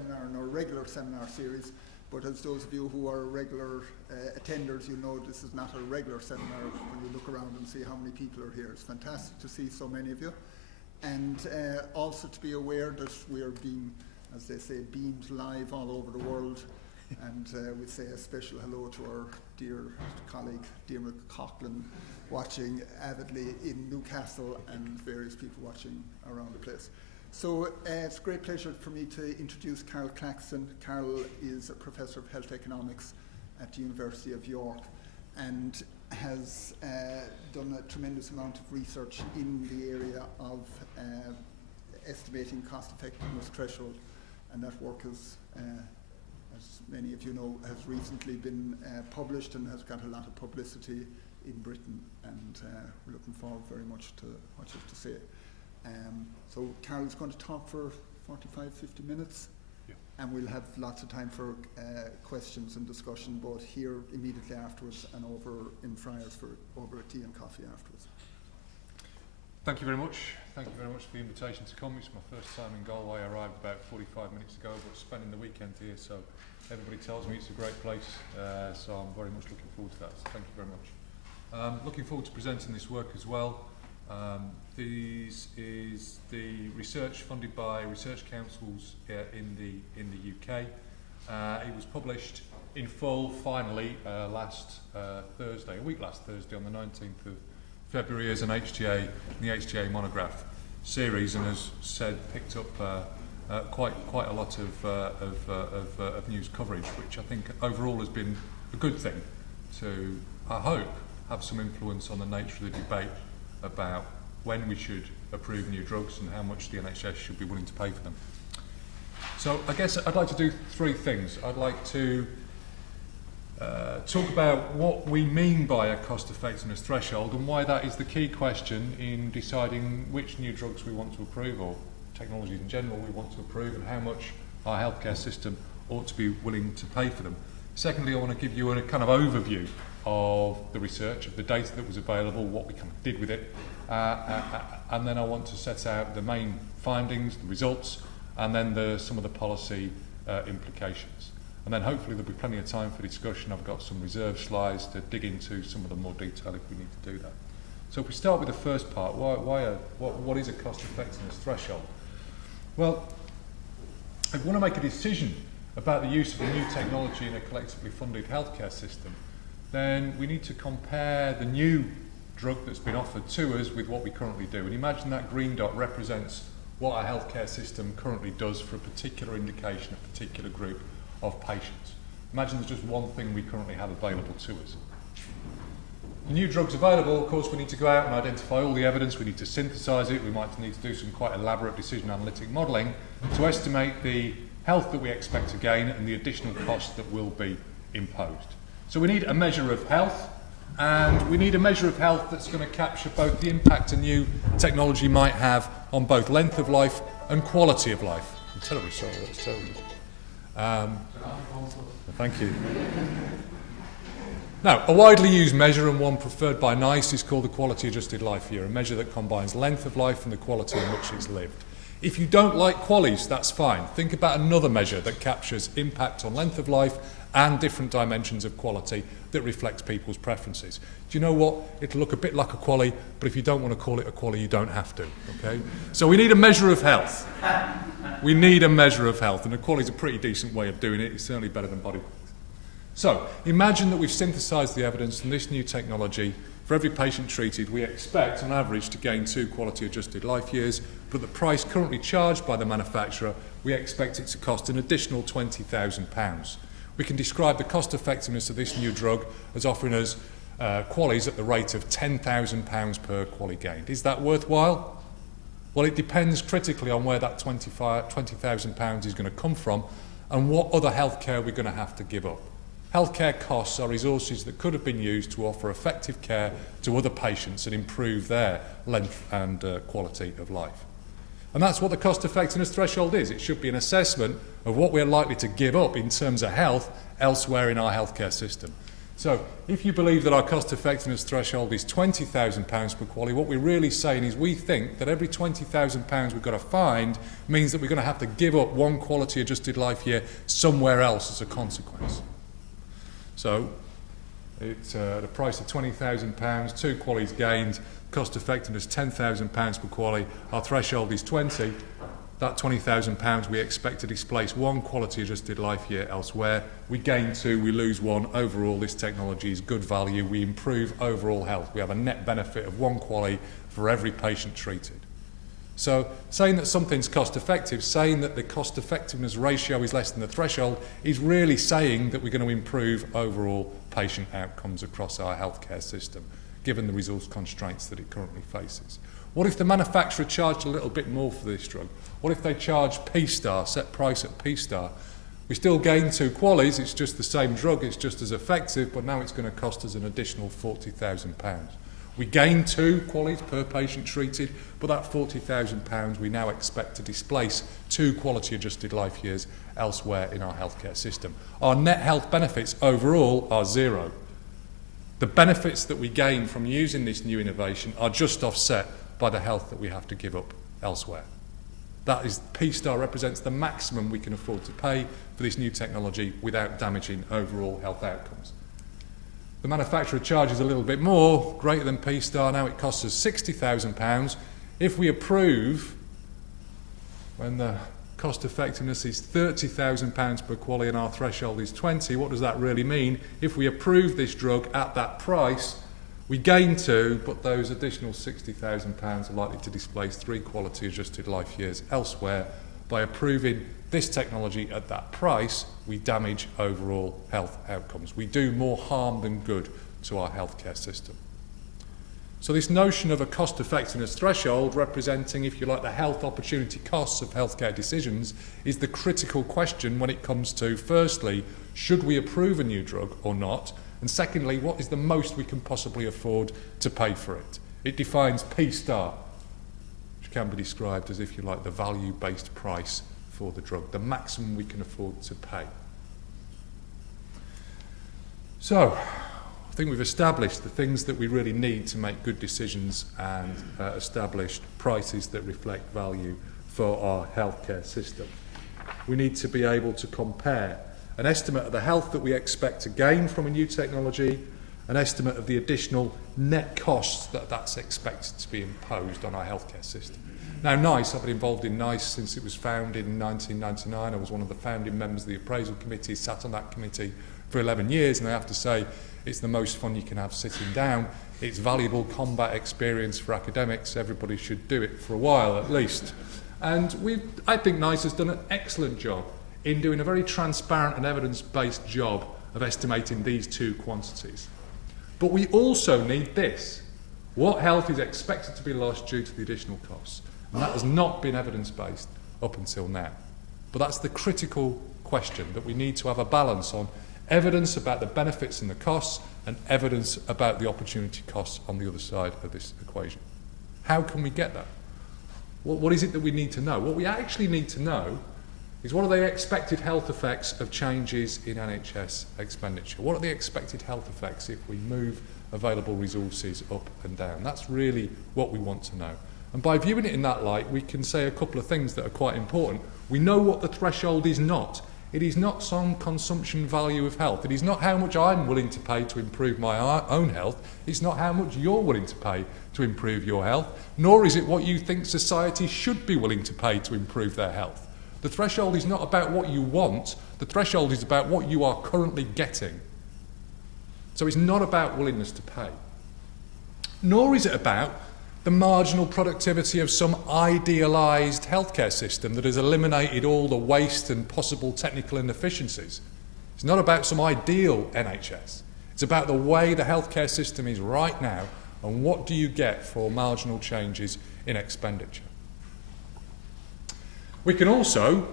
seminar in our regular seminar series, but as those of you who are regular attenders, you know this is not a regular seminar. When you look around and see how many people are here, it's fantastic to see so many of you. And also to be aware that we are being, as they say, beamed live all over the world. And we say a special hello to our dear colleague, Diarmuid Coughlin, watching avidly in Newcastle, and various people watching around the place. So it's a great pleasure for me to introduce Karl Claxton. Karl is a professor of health economics at the University of York and has done a tremendous amount of research in the area of estimating cost effectiveness threshold, and that work is, as many of you know, has recently been published and has got a lot of publicity in Britain, and we're looking forward very much to what you have to say. So Karl is going to talk for 45, 50 minutes, and we'll have lots of time for questions and discussion, both here immediately afterwards and over in Friars for over a tea and coffee afterwards. Thank you very much. Thank you very much for the invitation to come. It's my first time in Galway. I arrived about 45 minutes ago, but spending the weekend here, so everybody tells me it's a great place, so I'm very much looking forward to that. So thank you very much. Looking forward to presenting this work as well. This is the research funded by research councils in the UK. It was published in full finally last Thursday on the 19th of February as an HTA, the HTA monograph series, and as said, picked up quite a lot of news coverage, which I think overall has been a good thing to, I hope, have some influence on the nature of the debate about when we should approve new drugs and how much the NHS should be willing to pay for them. So I guess I'd like to do three things. I'd like to talk about what we mean by a cost effectiveness threshold and why that is the key question in deciding which new drugs we want to approve, or technologies in general we want to approve, and how much our healthcare system ought to be willing to pay for them. Secondly, I want to give you a kind of overview of the research, of the data that was available, what we kind of did with it, and then I want to set out the main findings, the results, and then some of the policy implications. And then hopefully there'll be plenty of time for discussion. I've got some reserved slides to dig into some of the more detail if we need to do that. So if we start with the first part, what is a cost effectiveness threshold? Well, if we want to make a decision about the use of a new technology in a collectively funded healthcare system, then we need to compare the new drug that's been offered to us with what we currently do. And imagine that green dot represents what our healthcare system currently does for a particular indication, a particular group of patients. Imagine there's just one thing we currently have available to us. The new drug's available, of course we need to go out and identify all the evidence, we need to synthesize it, we might need to do some quite elaborate decision analytic modelling to estimate the health that we expect to gain and the additional cost that will be imposed. So we need a measure of health, and we need a measure of health that's going to capture both the impact a new technology might have on both length of life and quality of life. I'm terribly sorry, that's terrible. Thank you. Now, a widely used measure and one preferred by NICE is called the Quality Adjusted Life Year, a measure that combines length of life and the quality in which it's lived. If you don't like QALYs, that's fine. Think about another measure that captures impact on length of life and different dimensions of quality that reflects people's preferences. Do you know what? It'll look a bit like a QALY, but if you don't want to call it a QALY, you don't have to, okay? So we need a measure of health. We need a measure of health, and a QALY is a pretty decent way of doing it. It's certainly better than body weight. So imagine that we've synthesised the evidence from this new technology. For every patient treated, we expect on average to gain 2 quality adjusted life years, but at the price currently charged by the manufacturer, we expect it to cost an additional £20,000. We can describe the cost effectiveness of this new drug as offering us QALYs at the rate of £10,000 per QALY gained. Is that worthwhile? Well, it depends critically on where that £20,000 is going to come from and what other healthcare we're going to have to give up. Healthcare costs are resources that could have been used to offer effective care to other patients and improve their length and quality of life. And that's what the cost effectiveness threshold is. It should be an assessment of what we're likely to give up in terms of health elsewhere in our healthcare system. So if you believe that our cost effectiveness threshold is £20,000 per QALY, what we're really saying is we think that every £20,000 we've got to find means that we're going to have to give up one quality adjusted life year somewhere else as a consequence. So it's at a price of £20,000, 2 QALYs gained, cost effectiveness £10,000 per QALY, our threshold is 20. That £20,000 we expect to displace one quality adjusted life year elsewhere. We gain 2, we lose 1. Overall, this technology is good value. We improve overall health. We have a net benefit of 1 QALY for every patient treated. So saying that something's cost effective, saying that the cost effectiveness ratio is less than the threshold, is really saying that we're going to improve overall patient outcomes across our healthcare system, given the resource constraints that it currently faces. What if the manufacturer charged a little bit more for this drug? What if they charge P-star, set price at P-star? We still gain 2 QALYs, it's just the same drug, it's just as effective, but now it's going to cost us an additional £40,000. We gain 2 QALYs per patient treated, but that £40,000 we now expect to displace 2 quality adjusted life years elsewhere in our healthcare system. Our net health benefits overall are 0. The benefits that we gain from using this new innovation are just offset by the health that we have to give up elsewhere. That is, P-star represents the maximum we can afford to pay for this new technology without damaging overall health outcomes. The manufacturer charges a little bit more, greater than P-star. Now it costs us £60,000. If we approve, when the cost effectiveness is £30,000 per QALY and our threshold is 20, what does that really mean? If we approve this drug at that price, we gain 2, but those additional £60,000 are likely to displace 3 quality adjusted life years elsewhere. By approving this technology at that price, we damage overall health outcomes. We do more harm than good to our healthcare system. So this notion of a cost effectiveness threshold representing, if you like, the health opportunity costs of healthcare decisions is the critical question when it comes to, firstly, should we approve a new drug or not? And secondly, what is the most we can possibly afford to pay for it? It defines P-star, which can be described as, if you like, the value-based price for the drug, the maximum we can afford to pay. So, I think we've established the things that we really need to make good decisions and established prices that reflect value for our healthcare system. We need to be able to compare an estimate of the health that we expect to gain from a new technology, an estimate of the additional net costs that's expected to be imposed on our healthcare system. Now, NICE, I've been involved in NICE since it was founded in 1999. I was one of the founding members of the appraisal committee, sat on that committee for 11 years, and I have to say, it's the most fun you can have sitting down. It's valuable combat experience for academics. Everybody should do it for a while at least. And I think NICE has done an excellent job in doing a very transparent and evidence-based job of estimating these 2 quantities. But we also need this. What health is expected to be lost due to the additional costs? And that has not been evidence-based up until now. But that's the critical question, that we need to have a balance on evidence about the benefits and the costs and evidence about the opportunity costs on the other side of this equation. How can we get that? What is it that we need to know? What we actually need to know is, what are the expected health effects of changes in NHS expenditure? What are the expected health effects if we move available resources up and down? That's really what we want to know. And by viewing it in that light, we can say a couple of things that are quite important. We know what the threshold is not. It is not some consumption value of health. It is not how much I'm willing to pay to improve my own health. It's not how much you're willing to pay to improve your health. Nor is it what you think society should be willing to pay to improve their health. The threshold is not about what you want. The threshold is about what you are currently getting. So it's not about willingness to pay. Nor is it about the marginal productivity of some idealised healthcare system that has eliminated all the waste and possible technical inefficiencies. It's not about some ideal NHS. It's about the way the healthcare system is right now and what do you get for marginal changes in expenditure. We can also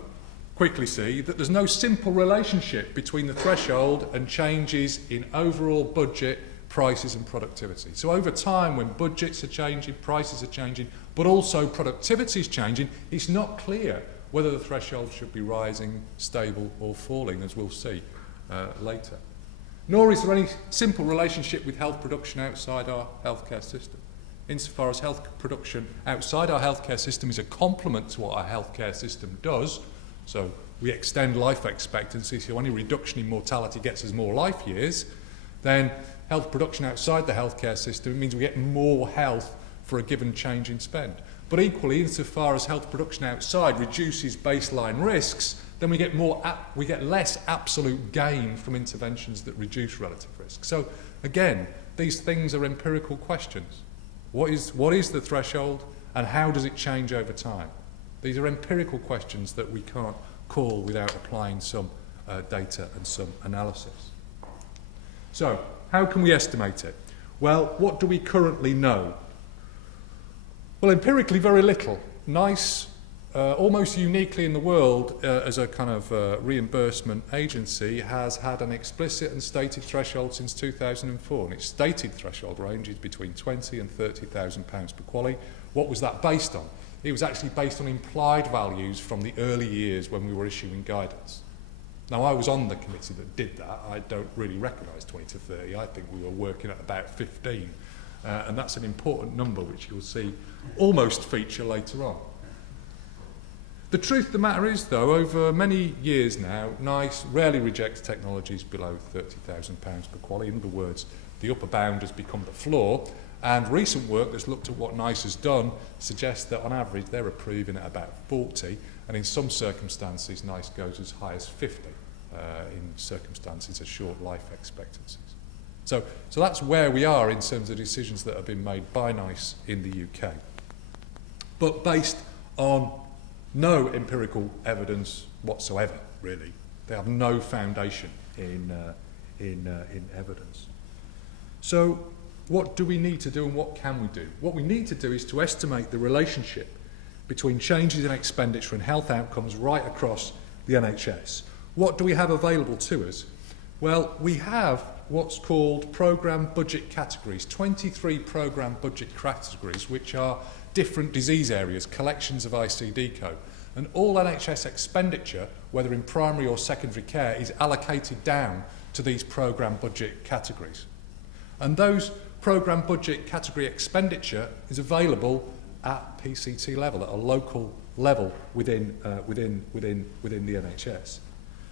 quickly see that there's no simple relationship between the threshold and changes in overall budget, prices and productivity. So over time, when budgets are changing, prices are changing, but also productivity is changing, it's not clear whether the threshold should be rising, stable or falling, as we'll see later. Nor is there any simple relationship with health production outside our healthcare system. Insofar as health production outside our healthcare system is a complement to what our healthcare system does, so we extend life expectancy, so any reduction in mortality gets us more life years, then health production outside the healthcare system means we get more health for a given change in spend. But equally, insofar as health production outside reduces baseline risks, then we get less absolute gain from interventions that reduce relative risk. So again, these things are empirical questions. What is the threshold, and how does it change over time? These are empirical questions that we can't call without applying some data and some analysis. So, how can we estimate it? Well, what do we currently know? Well, empirically, very little. NICE, almost uniquely in the world, as a kind of reimbursement agency, has had an explicit and stated threshold since 2004, and its stated threshold range is between £20,000 and £30,000 per QALY. What was that based on? It was actually based on implied values from the early years when we were issuing guidance. Now, I was on the committee that did that. I don't really recognise 20 to 30. I think we were working at about 15. And that's an important number, which you'll see almost feature later on. The truth of the matter is, though, over many years now, NICE rarely rejects technologies below £30,000 per QALY. In other words, the upper bound has become the floor, and recent work that's looked at what NICE has done suggests that on average they're approving at about 40, and in some circumstances NICE goes as high as 50 in circumstances of short life expectancies. So that's where we are in terms of decisions that have been made by NICE in the UK. But based on no empirical evidence whatsoever, really. They have no foundation in evidence. So what do we need to do, and what can we do? What we need to do is to estimate the relationship between changes in expenditure and health outcomes right across the NHS. What do we have available to us? Well, we have what's called programme budget categories, 23 programme budget categories, which are different disease areas, collections of ICD code. And all NHS expenditure, whether in primary or secondary care, is allocated down to these programme budget categories. And those programme budget category expenditure is available at PCT level, at a local level within the NHS.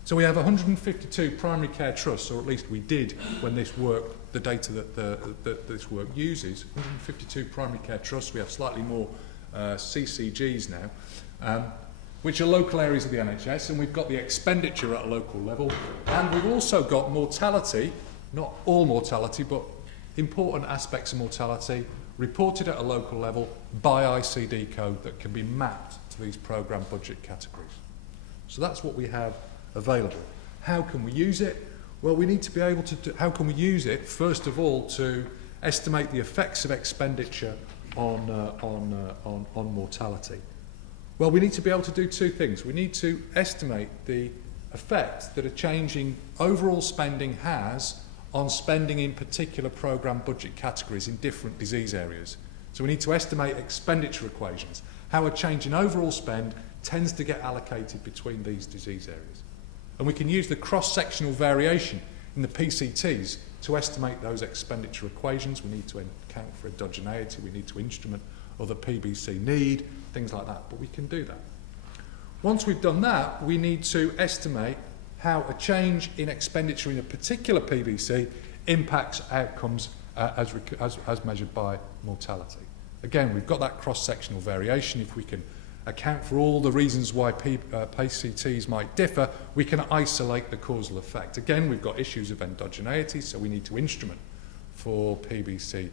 So we have 152 primary care trusts, or at least we did when this work, the data that this work uses, 152 primary care trusts. We have slightly more CCGs now, which are local areas of the NHS, and we've got the expenditure at a local level, and we've also got mortality, not all mortality, but important aspects of mortality, reported at a local level by ICD code that can be mapped to these programme budget categories. So that's what we have available. How can we use it? Well, we need to be able to how can we use it, first of all, to estimate the effects of expenditure on mortality? Well, we need to be able to do two things. We need to estimate the effect that a change in overall spending has on spending in particular programme budget categories in different disease areas. So we need to estimate expenditure equations, how a change in overall spend tends to get allocated between these disease areas. And we can use the cross-sectional variation in the PCTs to estimate those expenditure equations. We need to account for endogeneity, we need to instrument other PBC need, things like that, but we can do that. Once we've done that, we need to estimate how a change in expenditure in a particular PBC impacts outcomes as measured by mortality. Again, we've got that cross-sectional variation. If we can account for all the reasons why PCTs might differ, we can isolate the causal effect. Again, we've got issues of endogeneity, so we need to instrument for PBC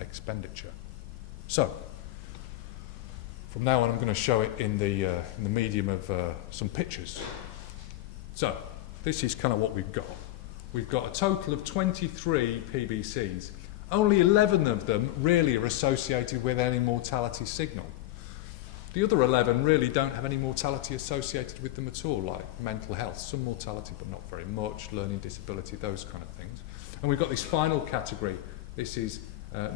expenditure. So, from now on, I'm going to show it in the medium of some pictures. So, this is kind of what we've got. We've got a total of 23 PBCs. Only 11 of them really are associated with any mortality signal. The other 11 really don't have any mortality associated with them at all, like mental health, some mortality but not very much, learning disability, those kind of things. And we've got this final category. This is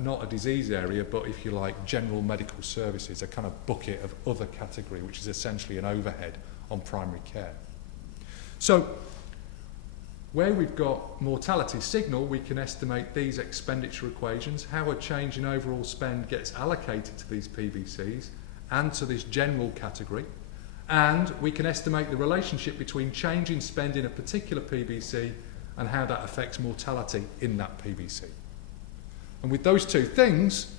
not a disease area, but if you like, general medical services, a kind of bucket of other category, which is essentially an overhead on primary care. So, Where we've got mortality signal, we can estimate these expenditure equations, how a change in overall spend gets allocated to these PBCs and to this general category. And we can estimate the relationship between change in spend in a particular PBC and how that affects mortality in that PBC. And with those two things,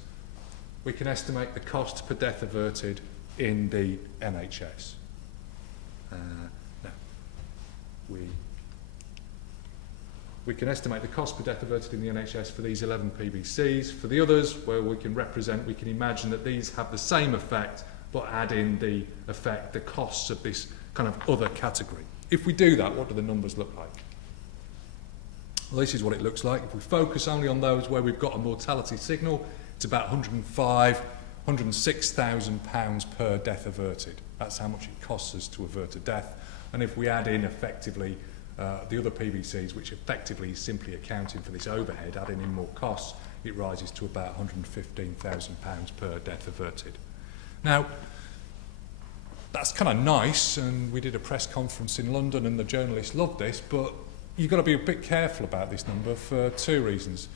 we can estimate the cost per death averted in the NHS. Now, we can estimate the cost per death averted in the NHS for these 11 PBCs. For the others, where we can imagine that these have the same effect, but add in the effect, the costs of this kind of other category. If we do that, what do the numbers look like? Well, this is what it looks like. If we focus only on those where we've got a mortality signal, it's about £106,000 per death averted. That's how much it costs us to avert a death. And if we add in effectively the other PBCs, which effectively is simply accounting for this overhead, adding in more costs, it rises to about £115,000 per death averted. Now, that's kind of nice, and we did a press conference in London and the journalists loved this, but you've got to be a bit careful about this number for two reasons.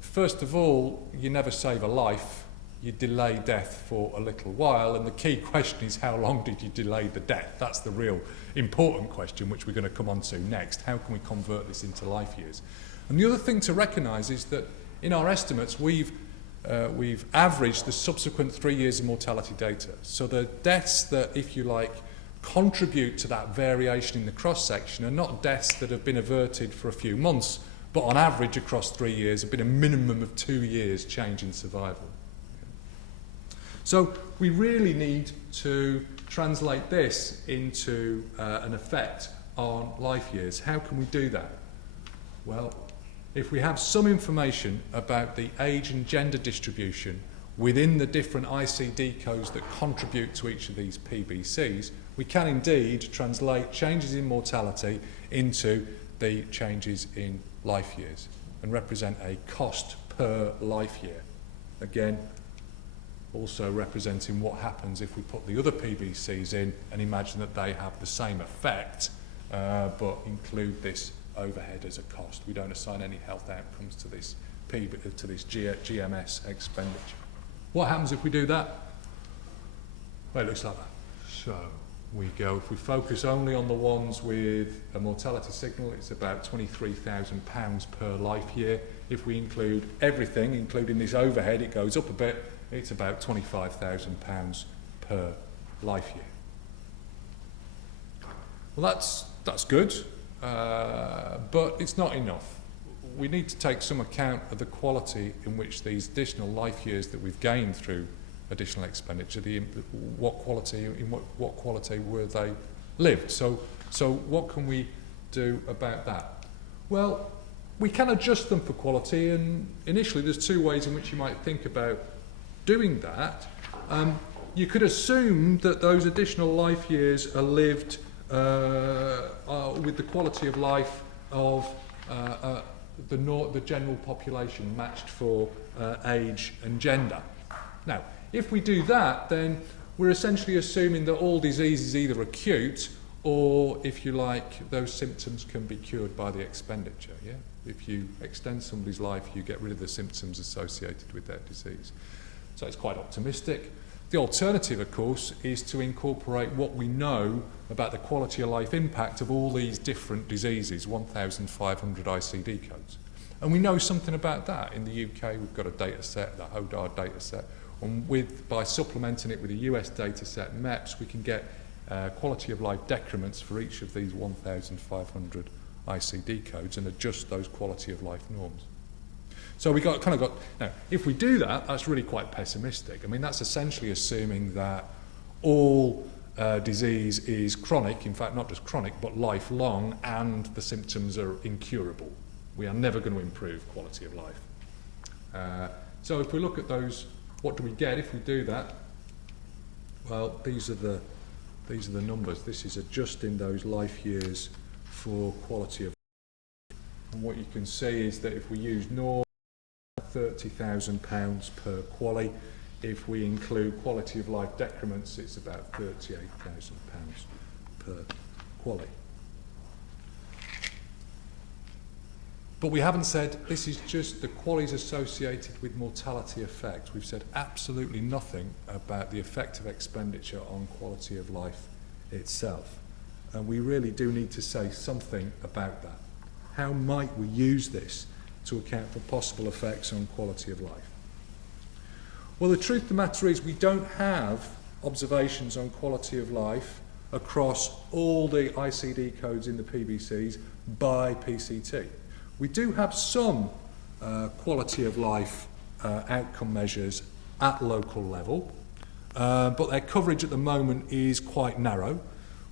First of all, you never save a life, you delay death for a little while, and the key question is how long did you delay the death? That's the real important question, which we're going to come on to next. How can we convert this into life years? And the other thing to recognise is that in our estimates, we've averaged the subsequent 3 years of mortality data. So the deaths that, if you like, contribute to that variation in the cross-section are not deaths that have been averted for a few months, but on average across 3 years have been a minimum of 2 years change in survival. So we really need to translate this into an effect on life years. How can we do that? Well, if we have some information about the age and gender distribution within the different ICD codes that contribute to each of these PBCs, we can indeed translate changes in mortality into the changes in life years and represent a cost per life year. Again, also representing what happens if we put the other PBCs in and imagine that they have the same effect, but include this overhead as a cost. We don't assign any health outcomes to this GMS expenditure. What happens if we do that? Well, it looks like that. So we go, if we focus only on the ones with a mortality signal, it's about £23,000 per life year. If we include everything, including this overhead, it goes up a bit. It's about £25,000 per life year. Well, that's good, but it's not enough. We need to take some account of the quality in which these additional life years that we've gained through additional expenditure, what quality were they lived. So what can we do about that? Well, we can adjust them for quality, and initially there's two ways in which you might think about doing that. You could assume that those additional life years are lived with the quality of life of the general population matched for age and gender. Now, if we do that, then we're essentially assuming that all disease is either acute or, if you like, those symptoms can be cured by the expenditure. Yeah? If you extend somebody's life, you get rid of the symptoms associated with their disease. So it's quite optimistic. The alternative, of course, is to incorporate what we know about the quality of life impact of all these different diseases, 1,500 ICD codes. And we know something about that. In the UK, we've got a data set, the HODAR data set. And by supplementing it with a US data set, MEPS, we can get quality of life decrements for each of these 1,500 ICD codes and adjust those quality of life norms. So we got now, if we do that, that's really quite pessimistic. I mean, that's essentially assuming that all disease is chronic, in fact, not just chronic, but lifelong, and the symptoms are incurable. We are never going to improve quality of life. So if we look at those, what do we get if we do that? Well, these are the numbers. This is adjusting those life years for quality of life. And what you can see is that if we use norm, £30,000 per quali. If we include quality of life decrements, it's about £38,000 per quali. But we haven't said this is just the qualities associated with mortality effect. We've said absolutely nothing about the effect of expenditure on quality of life itself. And we really do need to say something about that. How might we use this to account for possible effects on quality of life? Well, the truth of the matter is we don't have observations on quality of life across all the ICD codes in the PBCs by PCT. We do have some quality of life outcome measures at local level, but their coverage at the moment is quite narrow.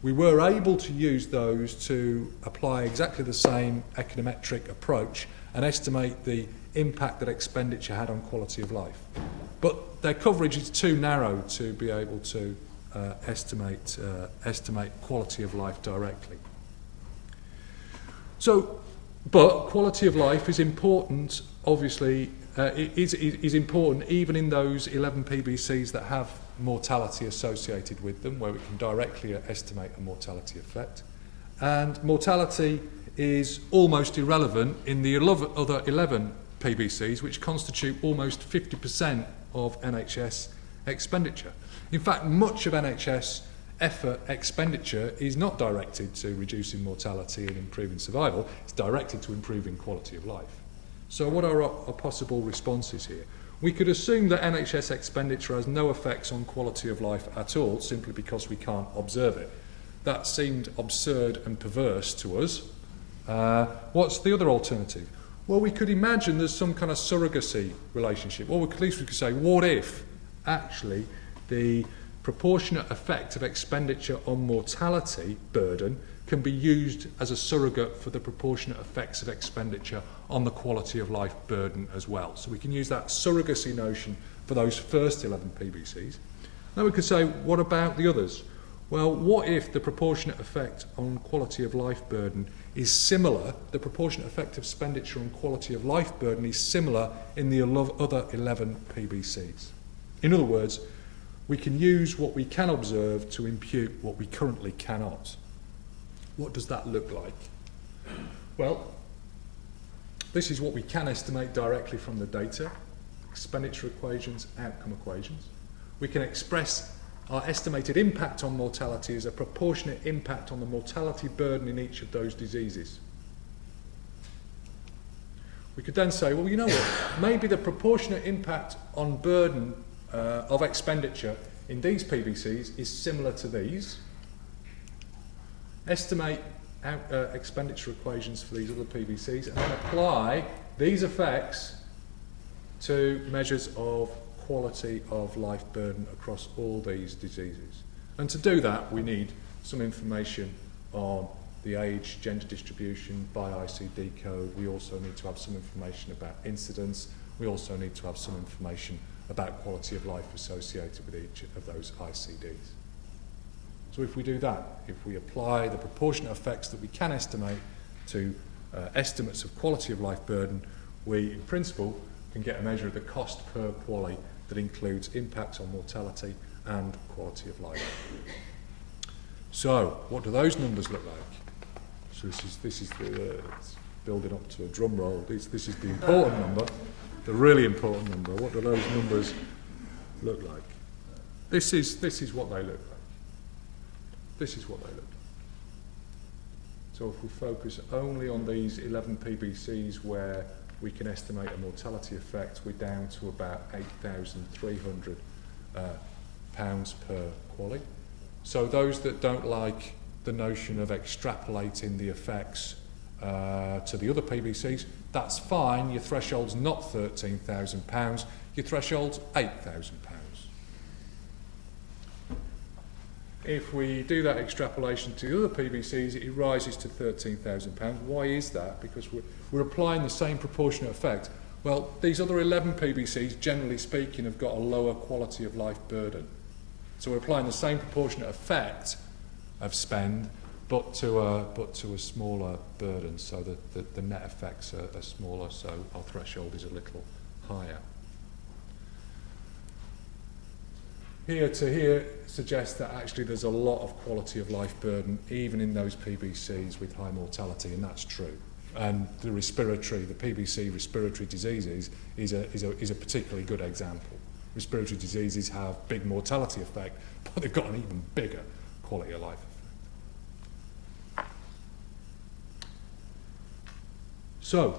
We were able to use those to apply exactly the same econometric approach and estimate the impact that expenditure had on quality of life. But their coverage is too narrow to be able to estimate quality of life directly. But quality of life is important, obviously, is important even in those 11 PBCs that have mortality associated with them, where we can directly estimate a mortality effect. And mortality is almost irrelevant in the other 11 PBCs, which constitute almost 50% of NHS expenditure. In fact, much of NHS expenditure is not directed to reducing mortality and improving survival, it's directed to improving quality of life. So what are our possible responses here? We could assume that NHS expenditure has no effects on quality of life at all, simply because we can't observe it. That seemed absurd and perverse to us. What's the other alternative? Well, we could imagine there's some kind of surrogacy relationship. Or at least we could say, what if actually the proportionate effect of expenditure on mortality burden can be used as a surrogate for the proportionate effects of expenditure on the quality of life burden as well. So we can use that surrogacy notion for those first 11 PBCs. Then we could say, what about the others? Well, what if the proportionate effect on quality of life burden is similar, the proportionate effect of expenditure on quality of life burden is similar in the other 11 PBCs? In other words, we can use what we can observe to impute what we currently cannot. What does that look like? Well, this is what we can estimate directly from the data: expenditure equations, outcome equations. We can express our estimated impact on mortality as a proportionate impact on the mortality burden in each of those diseases. We could then say, well, you know what, maybe the proportionate impact on burden of expenditure in these PBCs is similar to these. Estimate expenditure equations for these other PBCs and then apply these effects to measures of quality of life burden across all these diseases. And to do that, we need some information on the age, gender distribution by ICD code. We also need to have some information about incidence. We also need to have some information about quality of life associated with each of those ICDs. So if we do that, if we apply the proportionate effects that we can estimate to estimates of quality of life burden, we, in principle, can get a measure of the cost per QALY that includes impact on mortality and quality of life. So, what do those numbers look like? So this is it's building up to a drum roll. This is the important number, the really important number. What do those numbers look like? This is what they look like. This is what they look like. So if we focus only on these 11 PBCs where we can estimate a mortality effect, we're down to about £8,300 pounds per QALY. So those that don't like the notion of extrapolating the effects to the other PBCs, that's fine. Your threshold's not £13,000, your threshold's £8,000. If we do that extrapolation to the other PBCs, it rises to £13,000. Why is that? Because we're applying the same proportionate effect. Well, these other 11 PBCs, generally speaking, have got a lower quality of life burden. So we're applying the same proportionate effect of spend, but to a smaller burden, so that the net effects are smaller, so our threshold is a little higher. Here to here suggests that actually there's a lot of quality of life burden even in those PBCs with high mortality, and that's true. And the PBC respiratory diseases is a particularly good example. Respiratory diseases have big mortality effect, but they've got an even bigger quality of life effect. So,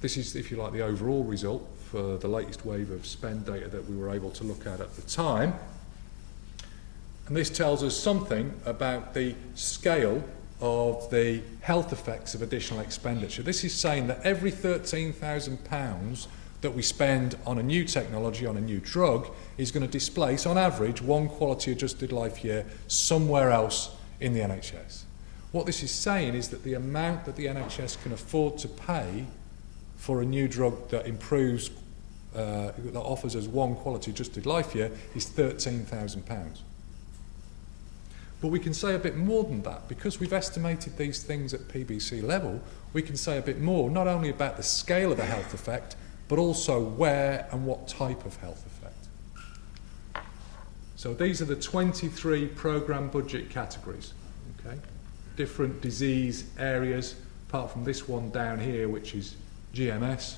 this is, if you like, the overall result for the latest wave of spend data that we were able to look at the time. And this tells us something about the scale of the health effects of additional expenditure. This is saying that every £13,000 that we spend on a new technology, on a new drug, is going to displace, on average, one quality adjusted life year somewhere else in the NHS. What this is saying is that the amount that the NHS can afford to pay for a new drug that improves, that offers us one quality adjusted life year, is £13,000. But we can say a bit more than that. Because we've estimated these things at PBC level, we can say a bit more, not only about the scale of the health effect, but also where and what type of health effect. So these are the 23 programme budget categories, okay? Different disease areas, apart from this one down here, which is GMS.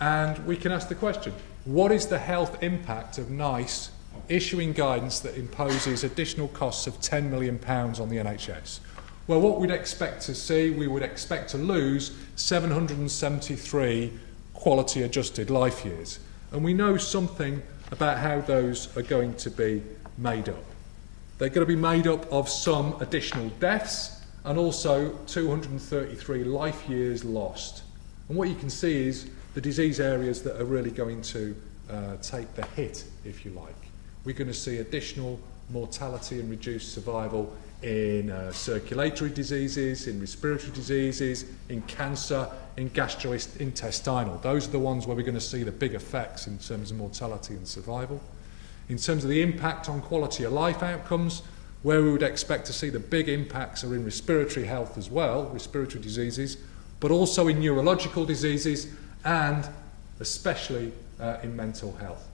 And we can ask the question, what is the health impact of NICE issuing guidance that imposes additional costs of £10 million on the NHS? Well, what we'd expect to see, we would expect to lose 773 quality adjusted life years. And we know something about how those are going to be made up. They're going to be made up of some additional deaths and also 233 life years lost. And what you can see is the disease areas that are really going to take the hit, if you like. We're going to see additional mortality and reduced survival in circulatory diseases, in respiratory diseases, in cancer, in gastrointestinal. Those are the ones where we're going to see the big effects in terms of mortality and survival. In terms of the impact on quality of life outcomes, where we would expect to see the big impacts are in respiratory health as well, respiratory diseases, but also in neurological diseases and especially in mental health.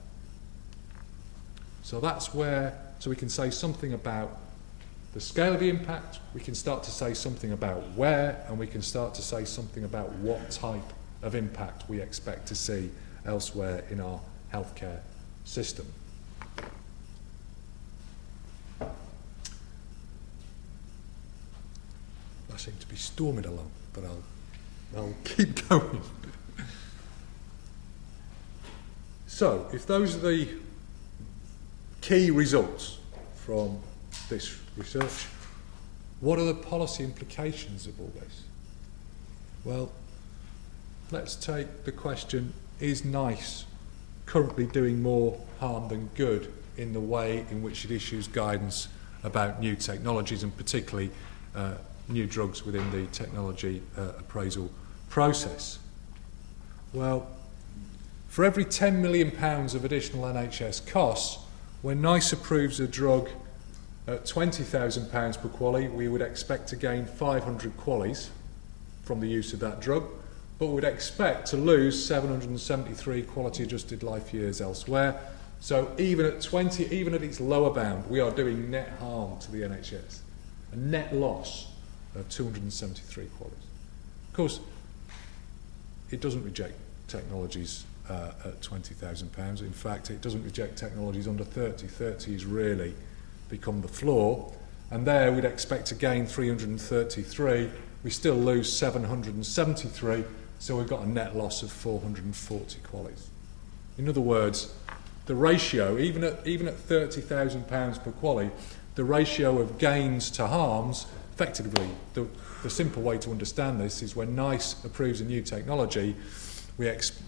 So that's where, so we can say something about the scale of the impact, we can start to say something about where, and we can start to say something about what type of impact we expect to see elsewhere in our healthcare system. I seem to be storming along, but I'll keep going. So, if those are the key results from this research, what are the policy implications of all this? Well, let's take the question, is NICE currently doing more harm than good in the way in which it issues guidance about new technologies and particularly new drugs within the technology appraisal process? Well, for every £10 million of additional NHS costs, when NICE approves a drug at £20,000 per quality, we would expect to gain 500 qualities from the use of that drug, but would expect to lose 773 quality adjusted life years elsewhere. So even at its lower bound, we are doing net harm to the NHS, a net loss of 273 qualities. Of course, it doesn't reject technologies at £20,000. In fact, it doesn't reject technologies under 30. 30 has really become the floor. And there we'd expect to gain 333. We still lose 773, so we've got a net loss of 440 qualities. In other words, the ratio, even at £30,000 per quality, the ratio of gains to harms, effectively, the simple way to understand this is when NICE approves a new technology,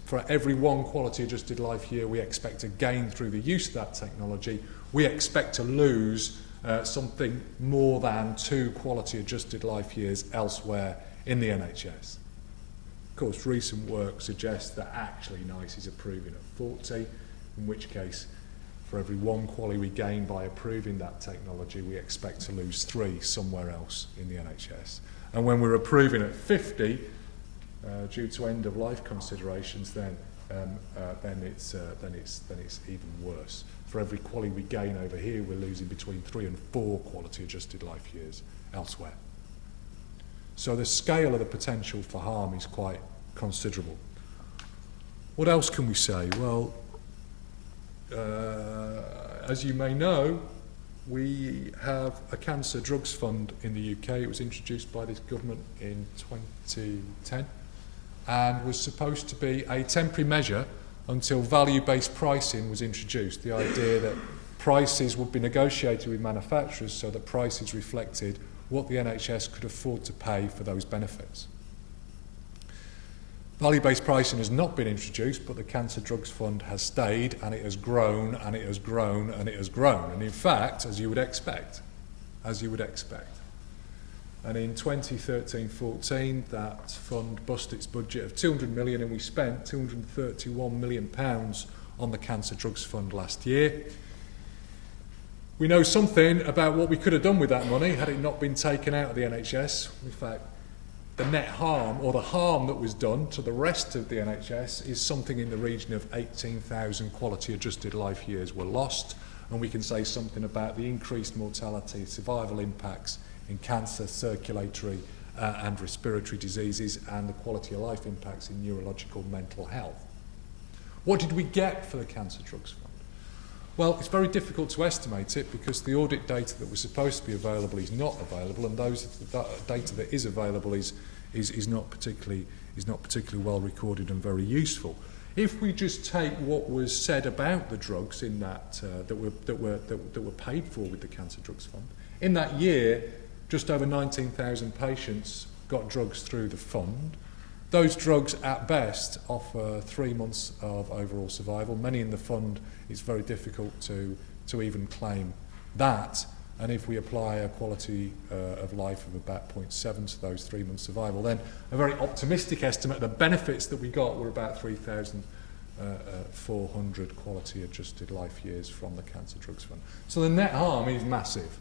for every one quality adjusted life year we expect to gain through the use of that technology, we expect to lose something more than 2 quality adjusted life years elsewhere in the NHS. Of course, recent work suggests that actually NICE is approving at 40, in which case for every 1 quality we gain by approving that technology, we expect to lose 3 somewhere else in the NHS. And when we're approving at 50, due to end-of-life considerations, then it's even worse. For every quality we gain over here, we're losing between 3 and 4 quality-adjusted life years elsewhere. So the scale of the potential for harm is quite considerable. What else can we say? Well, as you may know, we have a cancer drugs fund in the UK. It was introduced by this government in 2010 and was supposed to be a temporary measure until value-based pricing was introduced. The idea that prices would be negotiated with manufacturers so that prices reflected what the NHS could afford to pay for those benefits. Value-based pricing has not been introduced, but the Cancer Drugs Fund has stayed, and it has grown, and it has grown, and it has grown. And in fact, as you would expect. And in 2013-14, that fund bust its budget of 200 million, and we spent 231 million pounds on the Cancer Drugs Fund last year. We know something about what we could have done with that money had it not been taken out of the NHS. In fact, the net harm, or the harm that was done to the rest of the NHS, is something in the region of 18,000 quality adjusted life years were lost, and we can say something about the increased mortality, survival impacts in cancer, circulatory and respiratory diseases, and the quality of life impacts in neurological mental health. What did we get for the Cancer Drugs Fund? Well, it's very difficult to estimate it because the audit data that was supposed to be available is not available, and that data that is available is not particularly well recorded and very useful. If we just take what was said about the drugs in that that were paid for with the Cancer Drugs Fund, in that year, just over 19,000 patients got drugs through the fund. Those drugs, at best, offer 3 months of overall survival. Many in the fund, it's very difficult to even claim that. And if we apply a quality of life of about 0.7 to those 3 months survival, then a very optimistic estimate, the benefits that we got were about 3,400 quality adjusted life years from the Cancer Drugs Fund. So the net harm is massive.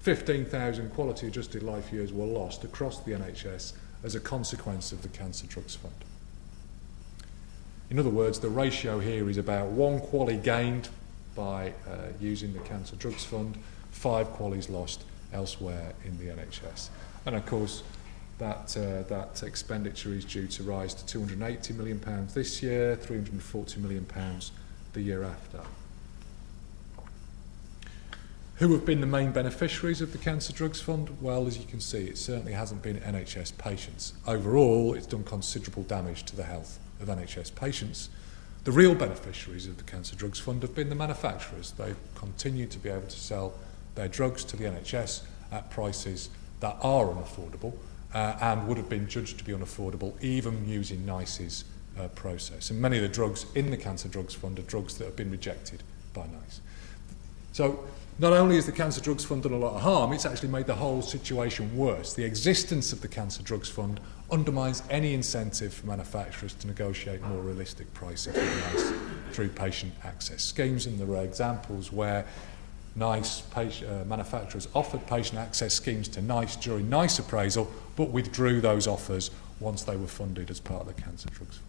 15,000 quality adjusted life years were lost across the NHS as a consequence of the Cancer Drugs Fund. In other words, the ratio here is about 1 QALY gained by using the Cancer Drugs Fund, 5 QALYs lost elsewhere in the NHS. And of course, that expenditure is due to rise to £280 million this year, £340 million the year after. Who have been the main beneficiaries of the Cancer Drugs Fund? Well, as you can see, it certainly hasn't been NHS patients. Overall, it's done considerable damage to the health of NHS patients. The real beneficiaries of the Cancer Drugs Fund have been the manufacturers. They've continued to be able to sell their drugs to the NHS at prices that are unaffordable and would have been judged to be unaffordable even using NICE's process. And many of the drugs in the Cancer Drugs Fund are drugs that have been rejected by NICE. So not only has the Cancer Drugs Fund done a lot of harm, it's actually made the whole situation worse. The existence of the Cancer Drugs Fund undermines any incentive for manufacturers to negotiate more realistic pricing with NICE through patient access schemes, and there are examples where NICE manufacturers offered patient access schemes to NICE during NICE appraisal, but withdrew those offers once they were funded as part of the Cancer Drugs Fund.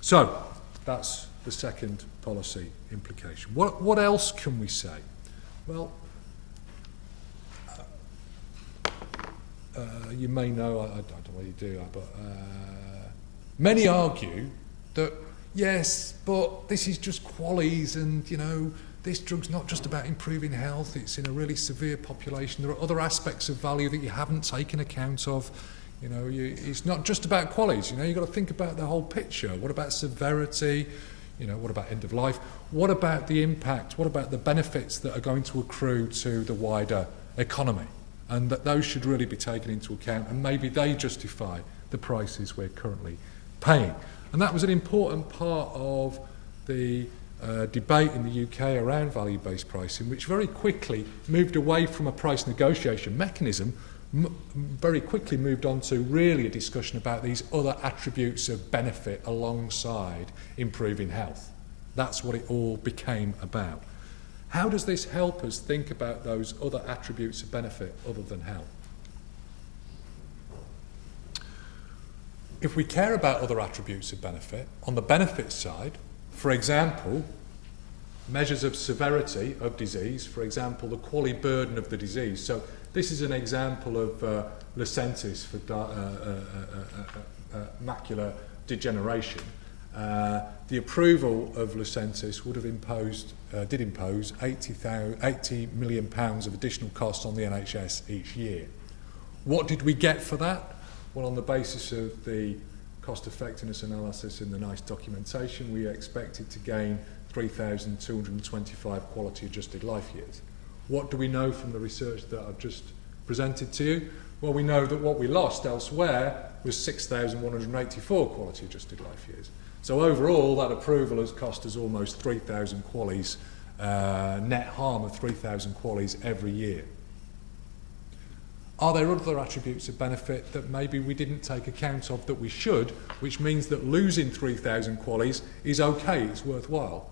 So, that's the second policy implication. What else can we say? Well, you may know, I don't know what you do, but many argue that, yes, but this is just QALYs, and, you know, this drug's not just about improving health, it's in a really severe population. There are other aspects of value that you haven't taken account of. You know, it's not just about QALYs, you know, you've got to think about the whole picture. What about severity? You know, what about end of life? What about the impact? What about the benefits that are going to accrue to the wider economy? And that those should really be taken into account, and maybe they justify the prices we're currently paying. And that was an important part of the debate in the UK around value-based pricing, which very quickly moved away from a price negotiation mechanism, very quickly moved on to really a discussion about these other attributes of benefit alongside improving health. That's what it all became about. How does this help us think about those other attributes of benefit other than health? If we care about other attributes of benefit, on the benefit side, for example, measures of severity of disease, for example, the QALY burden of the disease. So This is an example of Lucentis for macular degeneration. The approval of Lucentis would have did impose £80 million of additional costs on the NHS each year. What did we get for that? Well, on the basis of the cost effectiveness analysis and the NICE documentation, we expected to gain 3,225 quality adjusted life years. What do we know from the research that I've just presented to you? Well, we know that what we lost elsewhere was 6,184 quality adjusted life years. So overall, that approval has cost us almost 3,000 QALYs, net harm of 3,000 QALYs every year. Are there other attributes of benefit that maybe we didn't take account of that we should, which means that losing 3,000 QALYs is okay, it's worthwhile?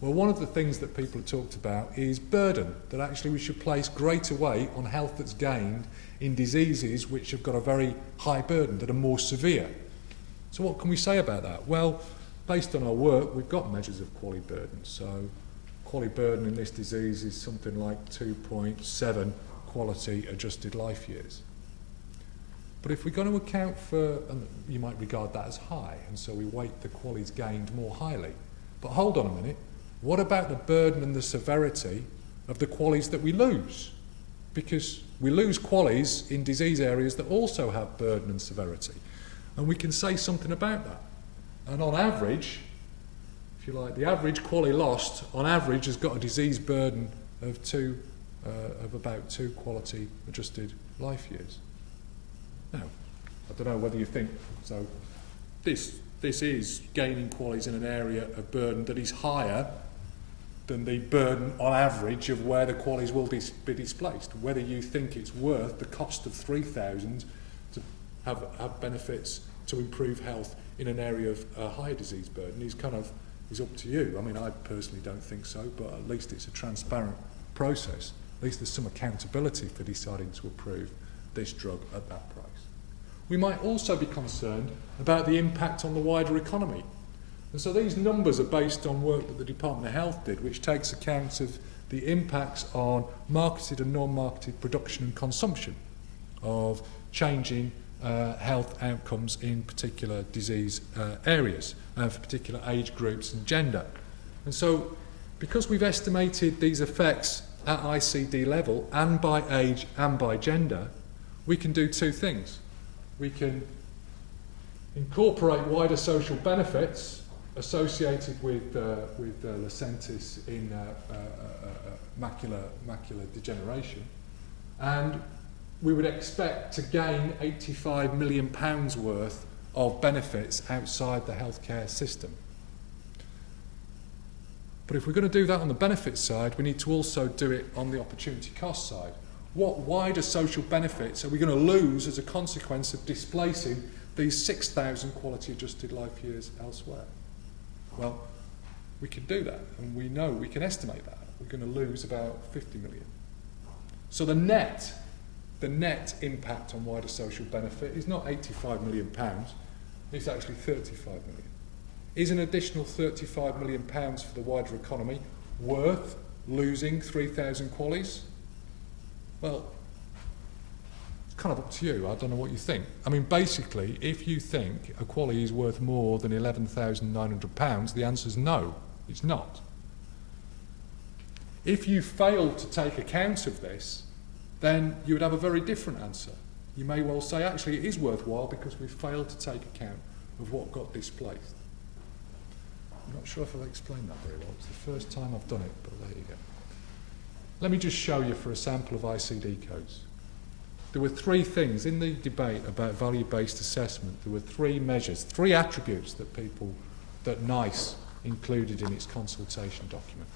Well, one of the things that people have talked about is burden, that actually we should place greater weight on health that's gained in diseases which have got a very high burden, that are more severe. So what can we say about that? Well, based on our work, we've got measures of QALY burden. So QALY burden in this disease is something like 2.7 quality adjusted life years. But if we're going to account for, and you might regard that as high, and so we weight the QALYs gained more highly. But hold on a minute, what about the burden and the severity of the QALYs that we lose? Because we lose QALYs in disease areas that also have burden and severity. And we can say something about that. And on average, if you like, the average QALY lost, on average, has got a disease burden of about 2 quality adjusted life years. Now, I don't know whether you think, so this is gaining QALYs in an area of burden that is higher than the burden on average of where the QALYs will be displaced. Whether you think it's worth the cost of 3,000 to have benefits to improve health in an area of higher disease burden is up to you. I mean, I personally don't think so, but at least it's a transparent process. At least there's some accountability for deciding to approve this drug at that price. We might also be concerned about the impact on the wider economy. And so these numbers are based on work that the Department of Health did, which takes account of the impacts on marketed and non-marketed production and consumption of changing health outcomes in particular disease areas, for particular age groups and gender. And so, because we've estimated these effects at ICD level and by age and by gender, we can do two things. We can incorporate wider social benefits associated with Lucentis in macular degeneration, and we would expect to gain £85 million worth of benefits outside the healthcare system. But if we're going to do that on the benefits side, we need to also do it on the opportunity cost side. What wider social benefits are we going to lose as a consequence of displacing these 6,000 quality adjusted life years elsewhere? Well, we can do that, and we know we can estimate that. We're going to lose about 50 million. So the net impact on wider social benefit is not £85 million, it's actually 35 million. Is an additional £35 million for the wider economy worth losing 3,000 QALYs? Well, it's kind of up to you. I don't know what you think. I mean, basically, if you think a QALY is worth more than £11,900, the answer is no, it's not. If you fail to take account of this, then you would have a very different answer. You may well say, actually, it is worthwhile because we failed to take account of what got displaced. I'm not sure if I've explained that very well. It's the first time I've done it, but there you go. Let me just show you for a sample of ICD codes. There were three things in the debate about value-based assessment. There were three measures, three attributes that NICE included in its consultation document.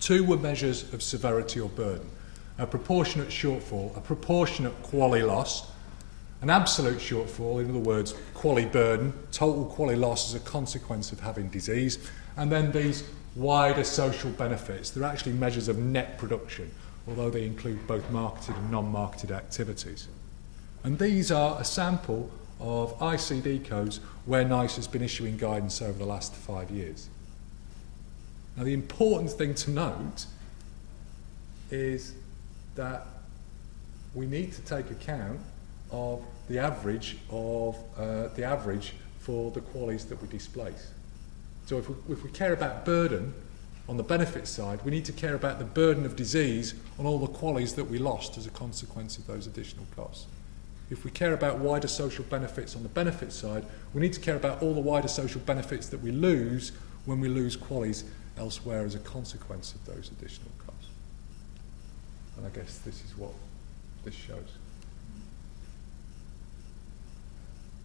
Two were measures of severity or burden. A proportionate shortfall, a proportionate QALY loss, an absolute shortfall, in other words, QALY burden, total QALY loss as a consequence of having disease, and then these wider social benefits. They're actually measures of net production, although they include both marketed and non-marketed activities. And these are a sample of ICD codes where NICE has been issuing guidance over the last 5 years. Now, the important thing to note is that we need to take account of the average for the QALYs that we displace. So if we care about burden on the benefit side, we need to care about the burden of disease on all the QALYs that we lost as a consequence of those additional costs. If we care about wider social benefits on the benefit side, we need to care about all the wider social benefits that we lose when we lose QALYs elsewhere as a consequence of those additional costs. And I guess this is what this shows.